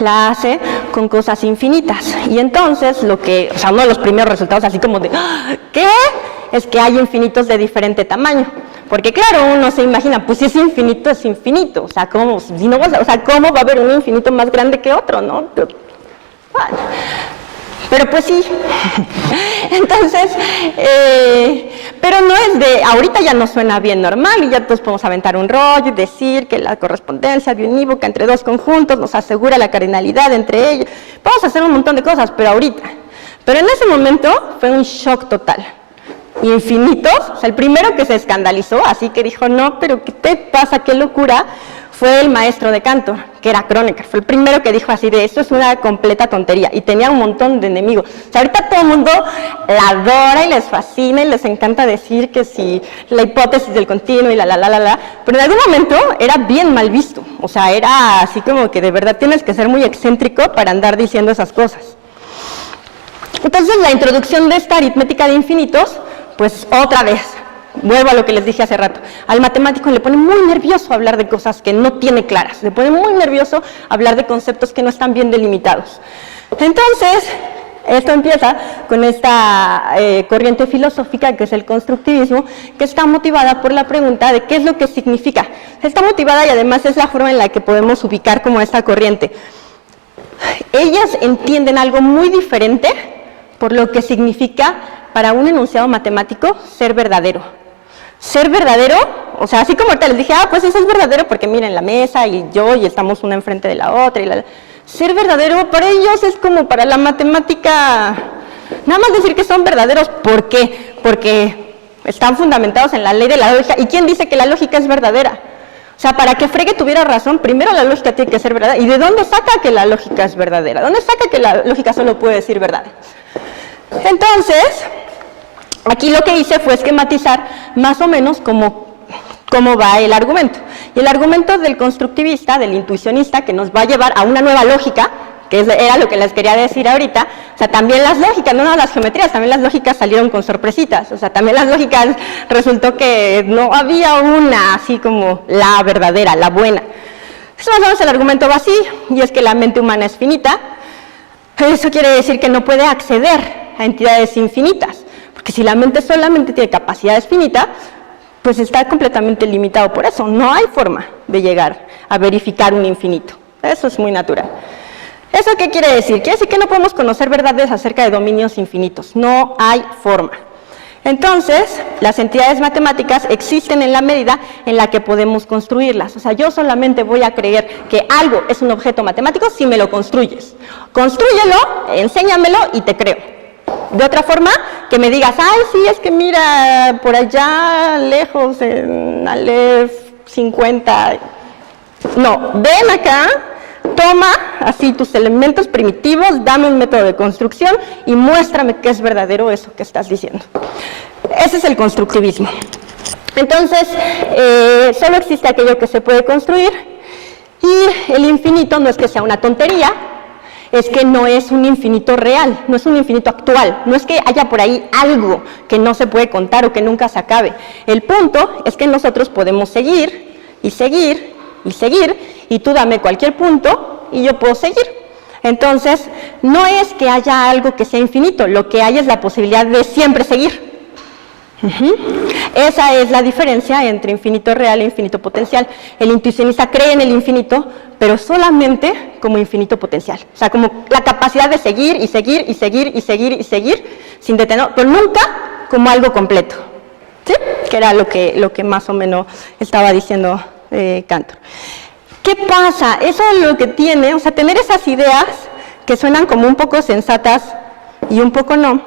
la hace con cosas infinitas. Y entonces uno de los primeros resultados así como de ¿qué? Es que hay infinitos de diferente tamaño. Porque claro, uno se imagina, pues si es infinito, es infinito. O sea, ¿cómo va a haber un infinito más grande que otro, no? Pero pues sí. Entonces, pero no es ahorita ya no suena bien normal, y ya todos podemos aventar un rollo y decir que la correspondencia biunívoca entre dos conjuntos nos asegura la cardinalidad entre ellos. Vamos a hacer un montón de cosas, pero en ese momento fue un shock total. Infinitos, o sea, el primero que se escandalizó, así que dijo, no, pero ¿qué te pasa? ¡Qué locura! Fue el maestro de Cantor, que era Kronecker. Fue el primero que dijo así de, esto es una completa tontería, y tenía un montón de enemigos. O sea, ahorita todo el mundo la adora y les fascina y les encanta decir que si la hipótesis del continuo y pero en algún momento era bien mal visto. O sea, era así como que de verdad tienes que ser muy excéntrico para andar diciendo esas cosas. Entonces, la introducción de esta aritmética de infinitos, pues otra vez, vuelvo a lo que les dije hace rato, al matemático le pone muy nervioso hablar de cosas que no tiene claras, le pone muy nervioso hablar de conceptos que no están bien delimitados. Entonces, esto empieza con esta corriente filosófica que es el constructivismo, que está motivada por la pregunta de qué es lo que significa. Está motivada, y además es la forma en la que podemos ubicar como esta corriente. Ellas entienden algo muy diferente por lo que significa para un enunciado matemático ser verdadero. Ser verdadero, o sea, así como ahorita les dije, pues eso es verdadero porque miren la mesa y yo y estamos una enfrente de la otra. Ser verdadero para ellos es como para la matemática, nada más decir que son verdaderos. ¿Por qué? Porque están fundamentados en la ley de la lógica. ¿Y quién dice que la lógica es verdadera? O sea, para que Frege tuviera razón, primero la lógica tiene que ser verdadera. ¿Y de dónde saca que la lógica es verdadera? ¿Dónde saca que la lógica solo puede decir verdad? Entonces, aquí lo que hice fue esquematizar más o menos cómo va el argumento. Y el argumento del constructivista, del intuicionista, que nos va a llevar a una nueva lógica, que era lo que les quería decir ahorita, o sea, también las lógicas, no las geometrías, también las lógicas salieron con sorpresitas, o sea, también las lógicas resultó que no había una así como la verdadera, la buena. Eso más o menos el argumento va así, y es que la mente humana es finita. Eso quiere decir que no puede acceder a entidades infinitas, porque si la mente solamente tiene capacidades finitas, pues está completamente limitado por eso, no hay forma de llegar a verificar un infinito, eso es muy natural. ¿Eso qué quiere decir? Quiere decir que no podemos conocer verdades acerca de dominios infinitos, no hay forma. Entonces, las entidades matemáticas existen en la medida en la que podemos construirlas. O sea, yo solamente voy a creer que algo es un objeto matemático si me lo construyes. Constrúyelo, enséñamelo y te creo. De otra forma, que me digas, ay, sí, es que mira, por allá, lejos, en Aleph 50. No, ven acá, toma así tus elementos primitivos, dame un método de construcción y muéstrame que es verdadero eso que estás diciendo. Ese es el constructivismo. Entonces, solo existe aquello que se puede construir y el infinito no es que sea una tontería, es que no es un infinito real, no es un infinito actual, no es que haya por ahí algo que no se puede contar o que nunca se acabe. El punto es que nosotros podemos seguir y seguir y seguir, y tú dame cualquier punto y yo puedo seguir. Entonces, no es que haya algo que sea infinito, lo que hay es la posibilidad de siempre seguir. Esa es la diferencia entre infinito real e infinito potencial. El intuicionista cree en el infinito, pero solamente como infinito potencial. O sea, como la capacidad de seguir y seguir y seguir y seguir y seguir sin detener, pero nunca como algo completo. ¿Sí? Que era lo que más o menos estaba diciendo Cantor. ¿Qué pasa? Eso es lo que tiene, o sea, tener esas ideas que suenan como un poco sensatas y un poco no,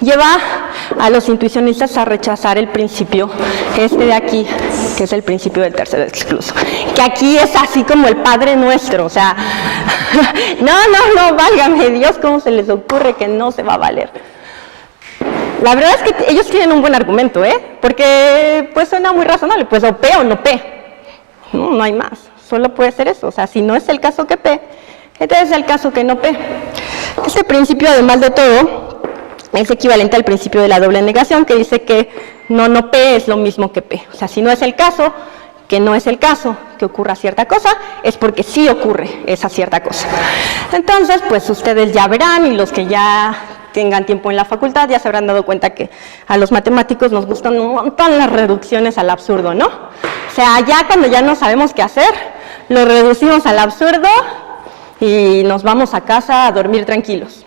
lleva a los intuicionistas a rechazar el principio de aquí, que es el principio del tercero excluso, que aquí es así como el Padre Nuestro, o sea, no, válgame Dios, ¿cómo se les ocurre que no se va a valer? La verdad es que ellos tienen un buen argumento, porque pues suena muy razonable, pues o P o no P, no hay más, solo puede ser eso, o sea, si no es el caso que P, entonces es el caso que no P. Este principio, además de todo, es equivalente al principio de la doble negación, que dice que no P es lo mismo que P. O sea, si no es el caso, que no es el caso que ocurra cierta cosa, es porque sí ocurre esa cierta cosa. Entonces, pues ustedes ya verán, y los que ya tengan tiempo en la facultad ya se habrán dado cuenta que a los matemáticos nos gustan un montón las reducciones al absurdo, ¿no? O sea, ya cuando ya no sabemos qué hacer, lo reducimos al absurdo y nos vamos a casa a dormir tranquilos.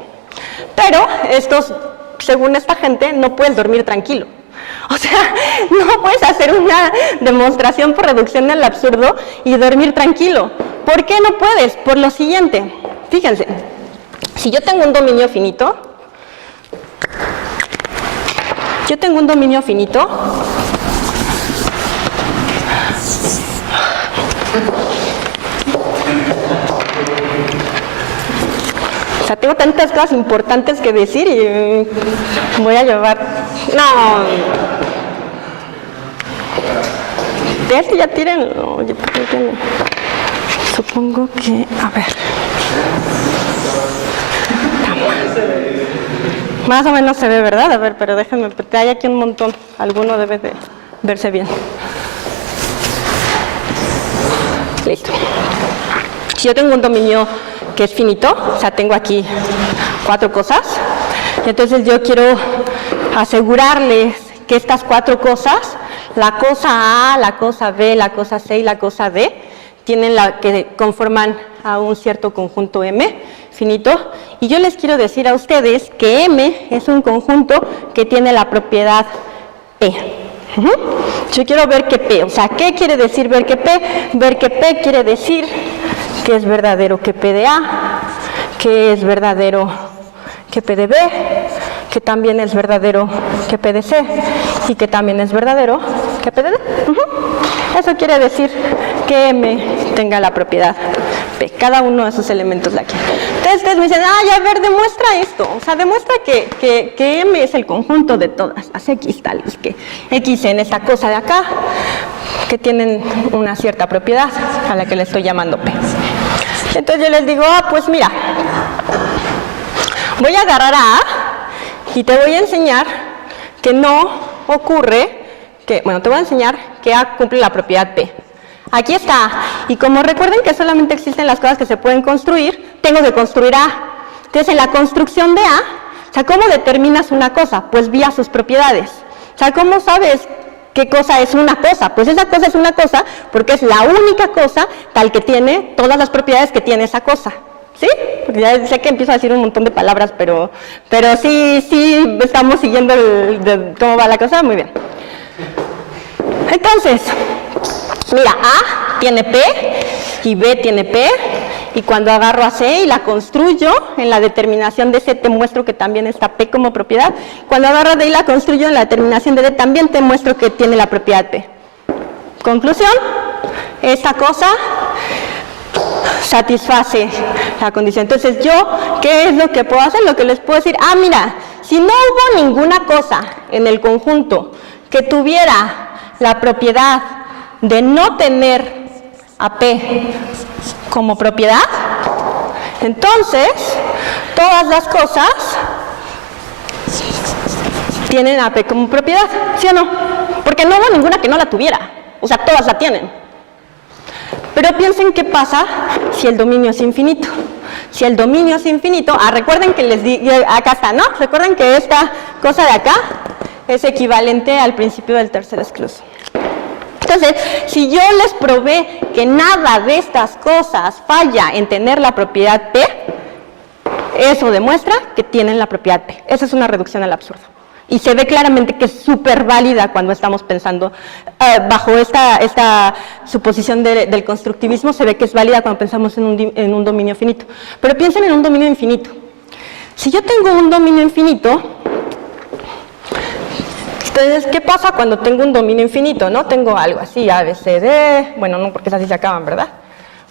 Pero estos, según esta gente, no puedes dormir tranquilo. O sea, no puedes hacer una demostración por reducción al absurdo y dormir tranquilo. ¿Por qué no puedes? Por lo siguiente, fíjense, si yo tengo un dominio finito, o sea, tengo tantas cosas importantes que decir y voy a llevar... No. ¿Ves que ya tiren? No, supongo que... A ver. Más o menos se ve, ¿verdad? A ver, pero déjenme... Hay aquí un montón. Alguno debe de verse bien. Listo. Si yo tengo un dominio que es finito, o sea, tengo aquí 4 cosas, y entonces yo quiero asegurarles que estas 4 cosas, la cosa A, la cosa B, la cosa C y la cosa D, que conforman a un cierto conjunto M finito, y yo les quiero decir a ustedes que M es un conjunto que tiene la propiedad P. Yo quiero ver que P, o sea, ¿qué quiere decir ver que P? Ver que P quiere decir que es verdadero que P de A, que es verdadero que P de B, que también es verdadero que P de C y que también es verdadero que P de D. Eso quiere decir que M tenga la propiedad P. Cada uno de esos elementos la quiere. Entonces ustedes me dicen, ay, a ver, demuestra esto. O sea, demuestra que M es el conjunto de todas las X tales que X en esta cosa de acá, que tienen una cierta propiedad a la que le estoy llamando P. Entonces yo les digo, pues mira, voy a agarrar a A y te voy a enseñar que no ocurre que, bueno, te voy a enseñar que A cumple la propiedad P. Aquí está A. Y como recuerden que solamente existen las cosas que se pueden construir, tengo que construir A. Entonces, en la construcción de A, o sea, ¿cómo determinas una cosa? Pues vía sus propiedades. O sea, ¿cómo sabes qué cosa es una cosa? Pues esa cosa es una cosa porque es la única cosa tal que tiene todas las propiedades que tiene esa cosa. ¿Sí? Porque ya sé que empiezo a decir un montón de palabras, pero sí estamos siguiendo cómo va la cosa. Muy bien. Entonces, mira, A tiene P y B tiene P, y cuando agarro a C y la construyo, en la determinación de C te muestro que también está P como propiedad. Cuando agarro a D y la construyo, en la determinación de D también te muestro que tiene la propiedad P. Conclusión, esta cosa satisface la condición. Entonces yo, ¿qué es lo que puedo hacer? Lo que les puedo decir, mira, si no hubo ninguna cosa en el conjunto que tuviera la propiedad de no tener a P como propiedad, entonces todas las cosas tienen a P como propiedad, ¿sí o no? Porque no hubo ninguna que no la tuviera, o sea, todas la tienen. Pero piensen qué pasa si el dominio es infinito. Si el dominio es infinito, recuerden que les di, acá está, ¿no? Recuerden que esta cosa de acá es equivalente al principio del tercer excluso. Entonces, si yo les probé que nada de estas cosas falla en tener la propiedad P, eso demuestra que tienen la propiedad P. Esa es una reducción al absurdo. Y se ve claramente que es súper válida cuando estamos pensando, bajo esta suposición del constructivismo, se ve que es válida cuando pensamos en un dominio finito. Pero piensen en un dominio infinito. Si yo tengo un dominio infinito, entonces, ¿qué pasa cuando tengo un dominio infinito? ¿No? Tengo algo así, A, B, C, D, bueno, no, porque así se acaban, ¿verdad?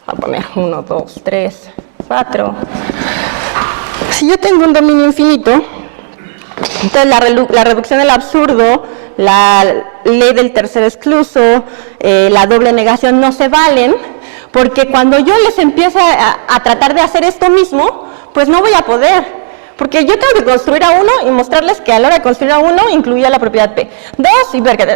Voy a poner 1, 2, 3, 4. Si yo tengo un dominio infinito, entonces la reducción al absurdo, la ley del tercer excluso, la doble negación no se valen, porque cuando yo les empiece a tratar de hacer esto mismo, pues no voy a poder. Porque yo tengo que construir a uno y mostrarles que a la hora de construir a uno incluía la propiedad P. 2 y ver que...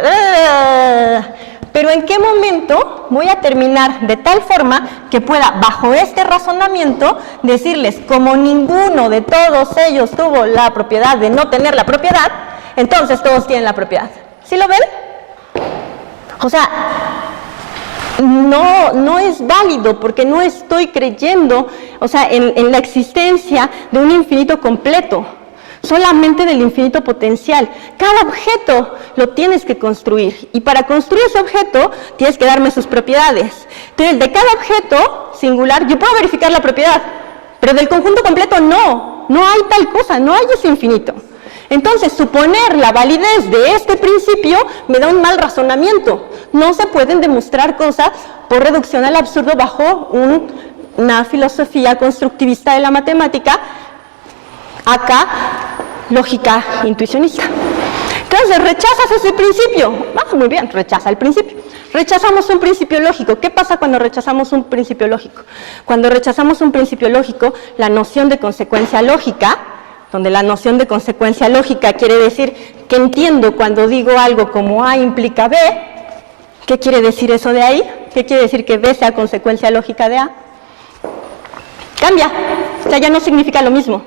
Pero ¿en qué momento voy a terminar de tal forma que pueda, bajo este razonamiento, decirles, como ninguno de todos ellos tuvo la propiedad de no tener la propiedad, entonces todos tienen la propiedad? ¿Sí lo ven? O sea, no es válido porque no estoy creyendo, o sea, en la existencia de un infinito completo, solamente del infinito potencial. Cada objeto lo tienes que construir y para construir ese objeto tienes que darme sus propiedades. Entonces, de cada objeto singular yo puedo verificar la propiedad, pero del conjunto completo no hay tal cosa, no hay ese infinito. Entonces, suponer la validez de este principio me da un mal razonamiento. No se pueden demostrar cosas por reducción al absurdo bajo una filosofía constructivista de la matemática, acá, lógica intuicionista. Entonces, rechazas ese principio. Muy bien, rechaza el principio. Rechazamos un principio lógico. ¿Qué pasa cuando rechazamos un principio lógico? Cuando rechazamos un principio lógico, la noción de consecuencia lógica, donde la noción de consecuencia lógica quiere decir que entiendo cuando digo algo como A implica B. ¿Qué quiere decir eso de ahí? ¿Qué quiere decir que B sea consecuencia lógica de A? Cambia, o sea, ya no significa lo mismo.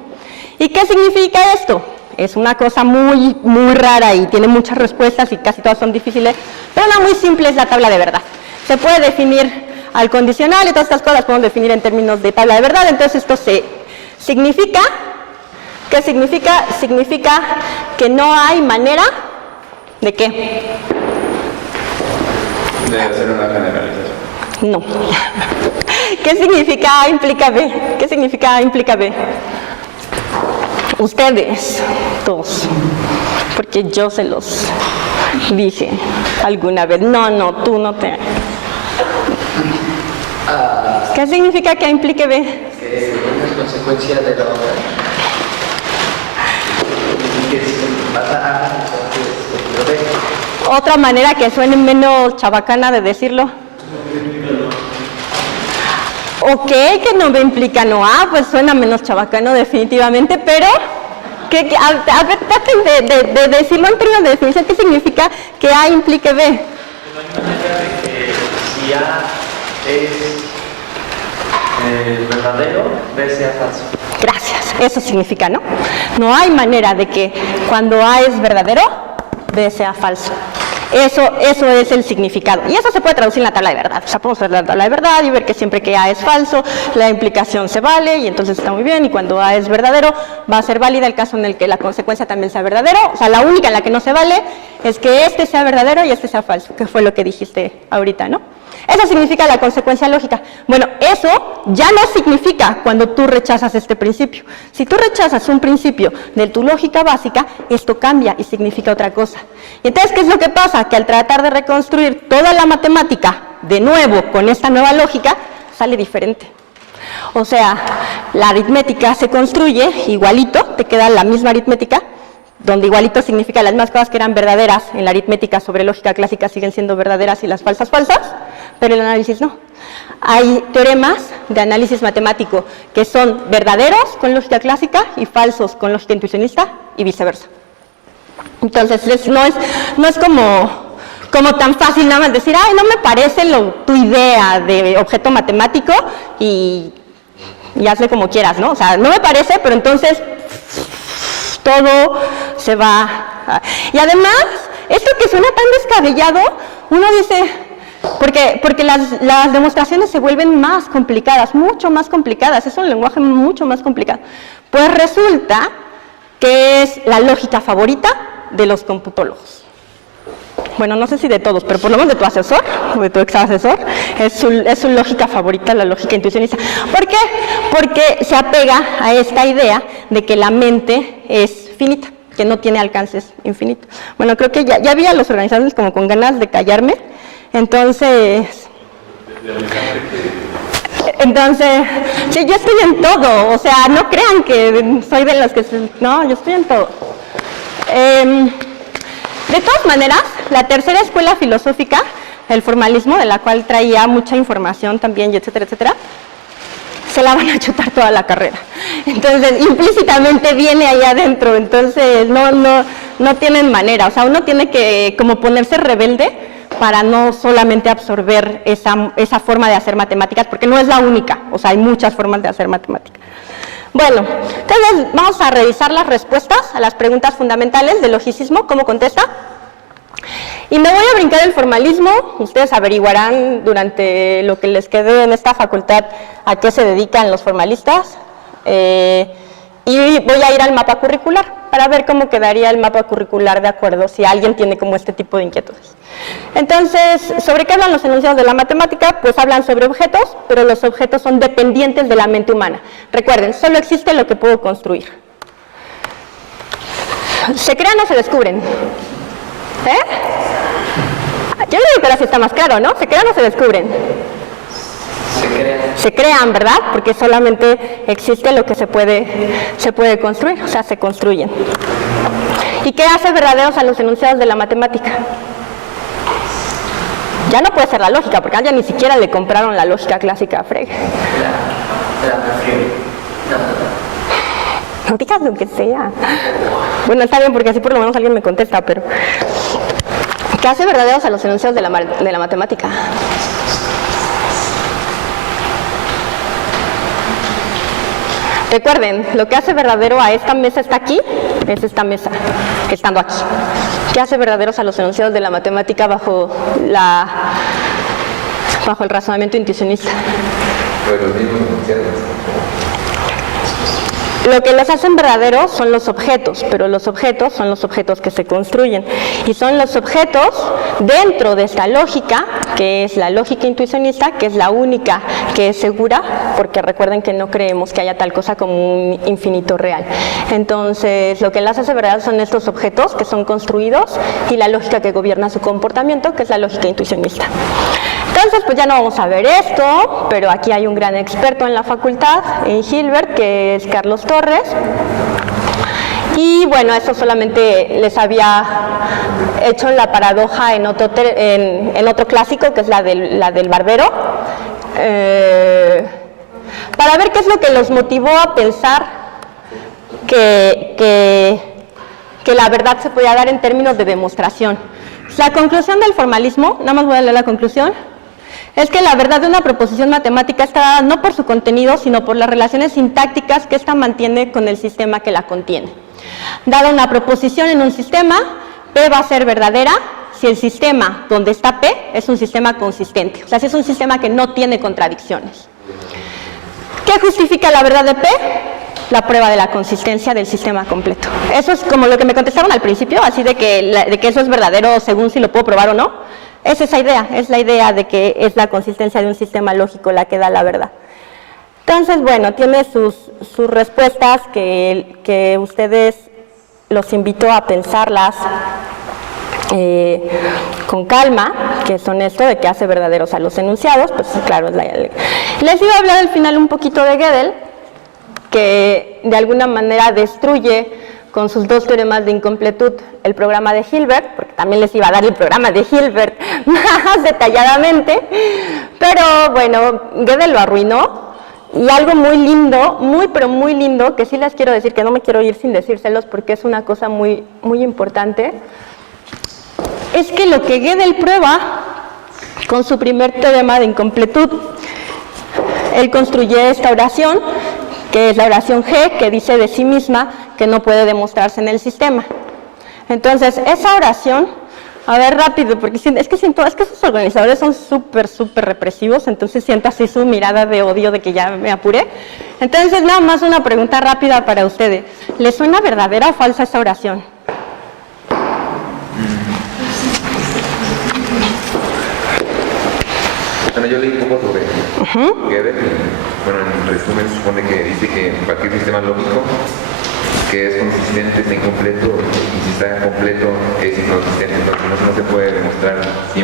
¿Y qué significa esto? Es una cosa muy rara y tiene muchas respuestas y casi todas son difíciles, pero una muy simple es la tabla de verdad. Se puede definir al condicional y todas estas cosas podemos definir en términos de tabla de verdad. Entonces esto significa, ¿qué significa? Significa que no hay manera ¿de qué? Debe ser una generalización. No. ¿Qué significa A implica B? ¿Qué significa A implica B? Ustedes, todos. Porque yo se los dije alguna vez. No, tú no te... ¿Qué significa que A implique B? Que una es consecuencia de la otra. Y que si pasa A, entonces lo B. Otra manera que suene menos chabacana de decirlo. Ok, que no B implica no A, pues suena menos chabacano definitivamente, pero a ver, traten de decirlo en términos de definición. ¿Qué significa que A implique B? No hay manera de que si A es verdadero, B sea falso. Gracias, eso significa, ¿no? No hay manera de que cuando A es verdadero, B sea falso. Eso es el significado. Y eso se puede traducir en la tabla de verdad. O sea, podemos ver la tabla de verdad y ver que siempre que A es falso, la implicación se vale y entonces está muy bien. Y cuando A es verdadero, va a ser válida el caso en el que la consecuencia también sea verdadero. O sea, la única en la que no se vale es que este sea verdadero y este sea falso, que fue lo que dijiste ahorita, ¿no? Eso significa la consecuencia lógica. Bueno, eso ya no significa cuando tú rechazas este principio. Si tú rechazas un principio de tu lógica básica, esto cambia y significa otra cosa. Y entonces, ¿qué es lo que pasa? Que al tratar de reconstruir toda la matemática de nuevo con esta nueva lógica, sale diferente. O sea, la aritmética se construye igualito, te queda la misma aritmética, donde igualito significa las mismas cosas que eran verdaderas en la aritmética sobre lógica clásica siguen siendo verdaderas y las falsas, pero el análisis no. Hay teoremas de análisis matemático que son verdaderos con lógica clásica y falsos con lógica intuicionista y viceversa. Entonces no es como tan fácil nada más decir, ay, no me parece tu idea de objeto matemático y hazle como quieras, ¿no? O sea, no me parece, pero entonces todo se va. Y además, esto que suena tan descabellado, uno dice, porque las demostraciones se vuelven más complicadas, mucho más complicadas, es un lenguaje mucho más complicado. Pues resulta que es la lógica favorita de los computólogos. Bueno, no sé si de todos, pero por lo menos de tu asesor, o de tu ex asesor, es su lógica favorita, la lógica intuicionista. ¿Por qué? Porque se apega a esta idea de que la mente es finita, que no tiene alcances infinitos. Bueno, creo que ya había los organizadores como con ganas de callarme, entonces, sí, yo estoy en todo, o sea, no crean que soy de los que... No, yo estoy en todo. De todas maneras, la tercera escuela filosófica, el formalismo, de la cual traía mucha información también, y etcétera, etcétera, se la van a chutar toda la carrera. Entonces, implícitamente viene ahí adentro, entonces no tienen manera. O sea, uno tiene que como ponerse rebelde para no solamente absorber esa forma de hacer matemáticas, porque no es la única, o sea, hay muchas formas de hacer matemáticas. Bueno, entonces vamos a revisar las respuestas a las preguntas fundamentales del logicismo, cómo contesta. Y me voy a brincar el formalismo, ustedes averiguarán durante lo que les quede en esta facultad a qué se dedican los formalistas. Y voy a ir al mapa curricular para ver cómo quedaría el mapa curricular de acuerdo si alguien tiene como este tipo de inquietudes. Entonces, ¿sobre qué hablan los enunciados de la matemática? Pues hablan sobre objetos, pero los objetos son dependientes de la mente humana. Recuerden, solo existe lo que puedo construir. ¿Se crean o se descubren? Yo le digo que ahora sí está más claro, ¿no? ¿Se crean o se descubren? Se crean, ¿verdad? Porque solamente existe lo que se puede construir, o sea, se construyen. ¿Y qué hace verdaderos a los enunciados de la matemática? Ya no puede ser la lógica, porque ya ni siquiera le compraron la lógica clásica a Frege. No digas lo que sea. Bueno, está bien, porque así por lo menos alguien me contesta, pero... ¿Qué hace verdaderos a los enunciados de la matemática? Recuerden, lo que hace verdadero a esta mesa está aquí, es esta mesa, estando aquí. ¿Qué hace verdaderos a los enunciados de la matemática bajo el razonamiento intuicionista? Pues los mismos enunciados. Lo que los hacen verdaderos son los objetos, pero los objetos son los objetos que se construyen. Y son los objetos dentro de esta lógica, que es la lógica intuicionista, que es la única que es segura, porque recuerden que no creemos que haya tal cosa como un infinito real. Entonces, lo que las hace verdaderos son estos objetos que son construidos y la lógica que gobierna su comportamiento, que es la lógica intuicionista. Entonces, pues ya no vamos a ver esto, pero aquí hay un gran experto en la facultad, en Hilbert, que es Carlos Torres. Y bueno, eso solamente les había hecho la paradoja en otro clásico, que es la del barbero, para ver qué es lo que los motivó a pensar que la verdad se podía dar en términos de demostración. La conclusión del formalismo, nada más voy a leer la conclusión, es que la verdad de una proposición matemática está dada no por su contenido, sino por las relaciones sintácticas que ésta mantiene con el sistema que la contiene. Dada una proposición en un sistema, P va a ser verdadera si el sistema donde está P es un sistema consistente, o sea, si es un sistema que no tiene contradicciones. ¿Qué justifica la verdad de P? La prueba de la consistencia del sistema completo. Eso es como lo que me contestaron al principio, así de que eso es verdadero según si lo puedo probar o no. Es esa idea, es la idea de que es la consistencia de un sistema lógico la que da la verdad. Entonces, bueno, tiene sus respuestas que ustedes los invito a pensarlas con calma, que son esto de que hace verdaderos a los enunciados. Pues claro, les iba a hablar al final un poquito de Gödel, que de alguna manera destruye con sus dos teoremas de incompletud el programa de Hilbert, porque también les iba a dar el programa de Hilbert más detalladamente, pero bueno, Gödel lo arruinó. Y algo muy lindo, pero muy lindo, que sí les quiero decir, que no me quiero ir sin decírselos porque es una cosa muy, muy importante, es que lo que Gödel prueba con su primer teorema de incompletud, él construye esta oración, que es la oración G, que dice de sí misma que no puede demostrarse en el sistema. Entonces, esa oración, a ver rápido, porque es que esos organizadores son súper represivos, entonces siento así su mirada de odio de que ya me apuré. Entonces, nada más una pregunta rápida para ustedes. ¿Les suena verdadera o falsa esa oración? Bueno, yo leí un poco sobre Gödel y, bueno, en resumen supone que dice que cualquier sistema lógico que es consistente está incompleto y si está completo es inconsistente, entonces no se puede demostrar 100%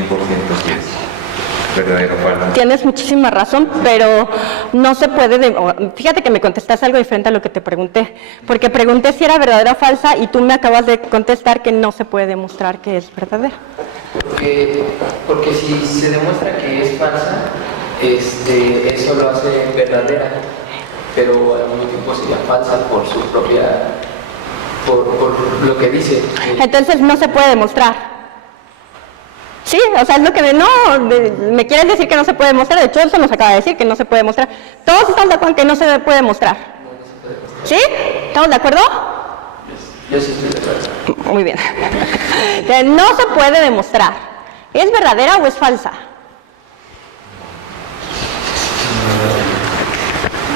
si es verdadero o falso. Tienes muchísima razón, pero no se puede, fíjate que me contestaste algo diferente a lo que te pregunté, porque pregunté si era verdadera o falsa y tú me acabas de contestar que no se puede demostrar que es verdadera. Porque si se demuestra que es falsa, eso lo hace verdadera, pero al mismo tiempo sería falsa por su propia, por lo que dice. Entonces no se puede demostrar. Sí, o sea, es lo que me quieres decir que no se puede demostrar. De hecho, eso nos acaba de decir que no se puede demostrar. ¿Todos están de acuerdo en que no se puede demostrar? ¿Sí? ¿Estamos de acuerdo? Yo sí estoy de acuerdo. Muy bien. No se puede demostrar. ¿Es verdadera o es falsa?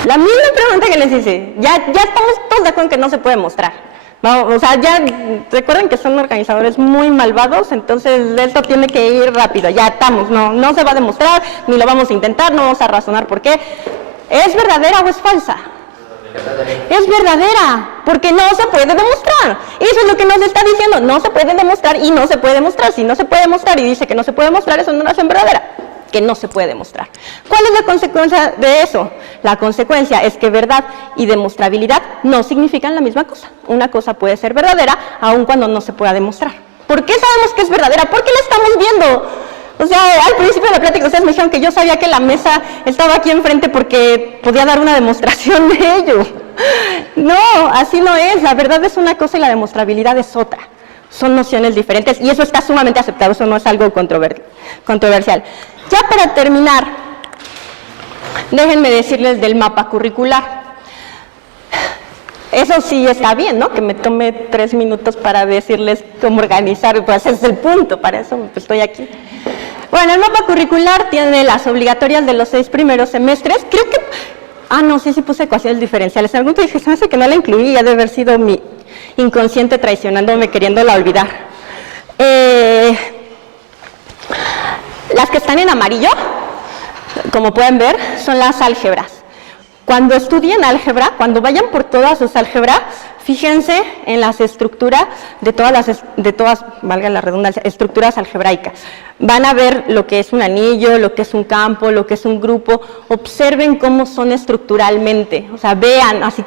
La misma pregunta que les hice. Ya estamos todos de acuerdo en que no se puede mostrar. Vamos, o sea, ya recuerden que son organizadores muy malvados, entonces esto tiene que ir rápido. Ya estamos, no se va a demostrar, ni lo vamos a intentar, no vamos a razonar por qué. ¿Es verdadera o es falsa? Es verdadera, porque no se puede demostrar. Eso es lo que nos está diciendo. No se puede demostrar y no se puede demostrar. Si no se puede demostrar y dice que no se puede demostrar, eso no es una oración verdadera, que no se puede demostrar. ¿Cuál es la consecuencia de eso? La consecuencia es que verdad y demostrabilidad no significan la misma cosa. Una cosa puede ser verdadera aun cuando no se pueda demostrar. ¿Por qué sabemos que es verdadera? ¿Por qué la estamos viendo? O sea, al principio de la plática ustedes me dijeron que yo sabía que la mesa estaba aquí enfrente porque podía dar una demostración de ello. No, así no es. La verdad es una cosa y la demostrabilidad es otra. Son nociones diferentes y eso está sumamente aceptado, eso no es algo controversial. Ya para terminar, déjenme decirles del mapa curricular. Eso sí está bien, ¿no? Que me tome 3 minutos para decirles cómo organizar, pues ese es el punto, para eso estoy aquí. Bueno, el mapa curricular tiene las obligatorias de los 6 primeros semestres. Creo que no, sí puse ecuaciones diferenciales. En algún momento dije, se me hace que no la incluí, ya debe haber sido mi inconsciente traicionándome, queriéndola olvidar. Las que están en amarillo, como pueden ver, son las álgebras. Cuando estudien álgebra, cuando vayan por todas sus álgebras, fíjense en las estructuras de todas, valga la redundancia, estructuras algebraicas. Van a ver lo que es un anillo, lo que es un campo, lo que es un grupo. Observen cómo son estructuralmente, o sea, vean, así,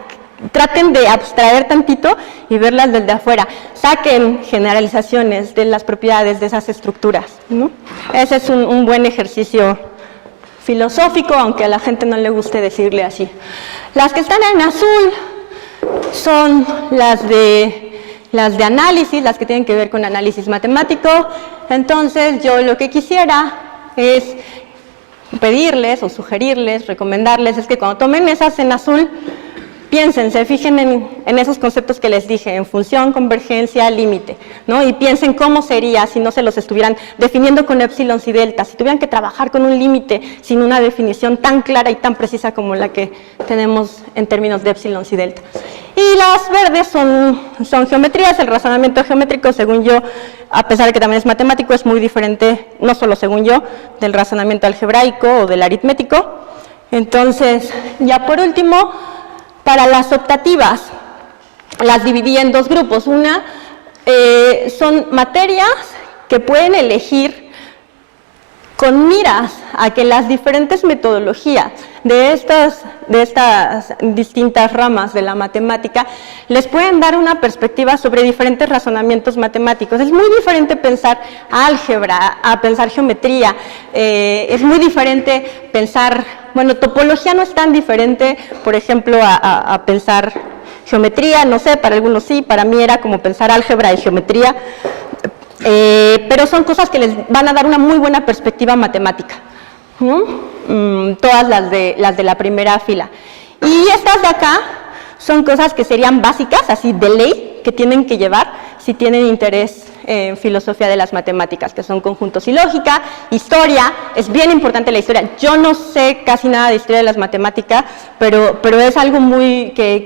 traten de abstraer tantito y verlas desde afuera. Saquen generalizaciones de las propiedades de esas estructuras, ¿no? Ese es un buen ejercicio filosófico, aunque a la gente no le guste decirle así. Las que están en azul son las de análisis, las que tienen que ver con análisis matemático. Entonces, yo lo que quisiera es pedirles o sugerirles, recomendarles, es que cuando tomen esas en azul, piensen, se fijen en esos conceptos que les dije, en función, convergencia, límite, ¿no? Y piensen cómo sería si no se los estuvieran definiendo con épsilons y deltas, si tuvieran que trabajar con un límite sin una definición tan clara y tan precisa como la que tenemos en términos de épsilons y deltas. Y las verdes son geometrías. El razonamiento geométrico, según yo, a pesar de que también es matemático, es muy diferente, no solo según yo, del razonamiento algebraico o del aritmético. Entonces, ya por último, para las optativas, las dividí en dos grupos. Una son materias que pueden elegir con miras a que las diferentes metodologías de estas distintas ramas de la matemática les pueden dar una perspectiva sobre diferentes razonamientos matemáticos. Es muy diferente pensar álgebra a pensar geometría, es muy diferente pensar, bueno, topología no es tan diferente, por ejemplo, a pensar geometría, no sé, para algunos sí, para mí era como pensar álgebra y geometría. Pero son cosas que les van a dar una muy buena perspectiva matemática, ¿no? Todas las de la primera fila. Y estas de acá son cosas que serían básicas, así de ley, que tienen que llevar si tienen interés en filosofía de las matemáticas, que son conjuntos y lógica, historia. Es bien importante la historia. Yo no sé casi nada de historia de las matemáticas, pero es algo muy que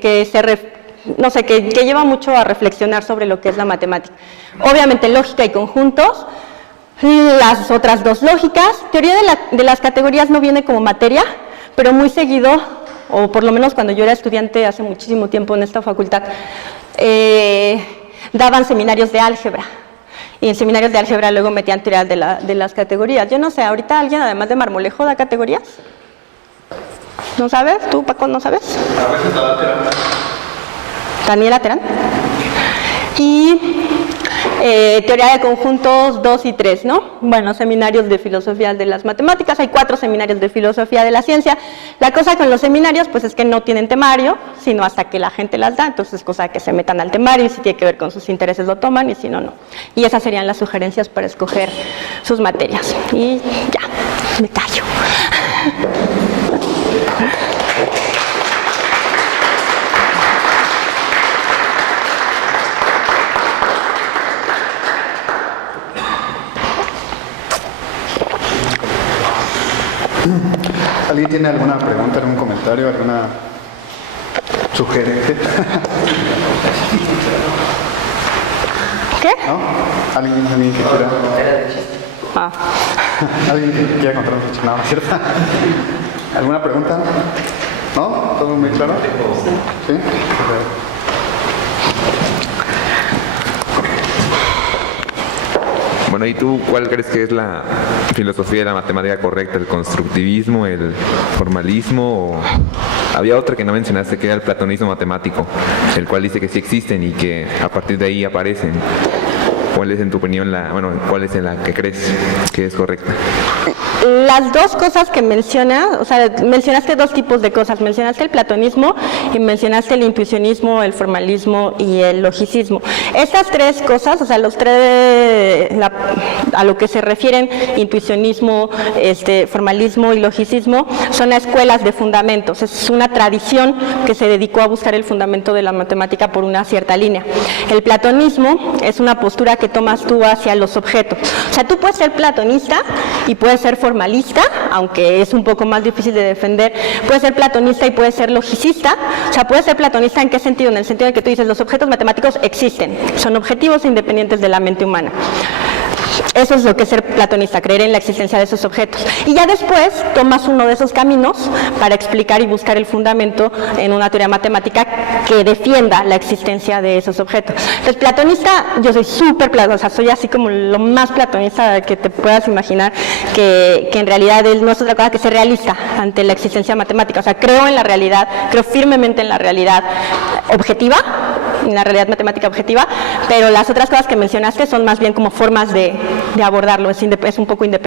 lleva mucho a reflexionar sobre lo que es la matemática. Obviamente lógica y conjuntos, las otras dos lógicas. Teoría de las categorías no viene como materia, pero muy seguido, o por lo menos cuando yo era estudiante hace muchísimo tiempo en esta facultad, daban seminarios de álgebra. Y en seminarios de álgebra luego metían teoría de las categorías. Yo no sé, ahorita alguien además de Marmolejo da categorías. ¿No sabes? ¿Tú, Paco, no sabes? A veces la da Terán. Daniela Terán. Y teoría de conjuntos 2 y 3, ¿no? Bueno, seminarios de filosofía de las matemáticas, hay 4 seminarios de filosofía de la ciencia. La cosa con los seminarios, pues es que no tienen temario, sino hasta que la gente las da, entonces es cosa que se metan al temario y si tiene que ver con sus intereses lo toman y si no, no. Y esas serían las sugerencias para escoger sus materias. Y ya, me callo. ¿Alguien tiene alguna pregunta, algún comentario, alguna sugerencia? ¿Qué? ¿No? ¿Alguien que quiera? Ah. ¿Alguien que quiera contarnos un chiste? No, ¿cierto? ¿Alguna pregunta? ¿No? ¿Todo muy claro? ¿Sí? Bueno, ¿y tú cuál crees que es la filosofía de la matemática correcta? ¿El constructivismo, el formalismo? O... Había otra que no mencionaste, que era el platonismo matemático, el cual dice que sí existen y que a partir de ahí aparecen. ¿Cuál es en tu opinión cuál es en la que crees que es correcta? Las dos cosas que mencionas, o sea, mencionaste dos tipos de cosas, mencionaste el platonismo y mencionaste el intuicionismo, el formalismo y el logicismo. Estas tres cosas, o sea, los tres, a lo que se refieren, intuicionismo, formalismo y logicismo, son escuelas de fundamentos, es una tradición que se dedicó a buscar el fundamento de la matemática por una cierta línea. El platonismo es una postura que que tomas tú hacia los objetos. O sea, tú puedes ser platonista y puedes ser formalista, aunque es un poco más difícil de defender. Puedes ser platonista y puedes ser logicista. O sea, puedes ser platonista ¿en qué sentido? En el sentido de que tú dices, los objetos matemáticos existen, son objetivos e independientes de la mente humana. Eso es lo que es ser platonista, creer en la existencia de esos objetos. Y ya después tomas uno de esos caminos para explicar y buscar el fundamento en una teoría matemática que defienda la existencia de esos objetos. Entonces, platonista, yo soy súper platonista, o sea, soy así como lo más platonista que te puedas imaginar, que en realidad no es otra cosa que ser realista ante la existencia matemática. O sea, creo en la realidad, creo firmemente en la realidad objetiva, en la realidad matemática objetiva, pero las otras cosas que mencionaste son más bien como formas de abordarlo, es un poco independiente.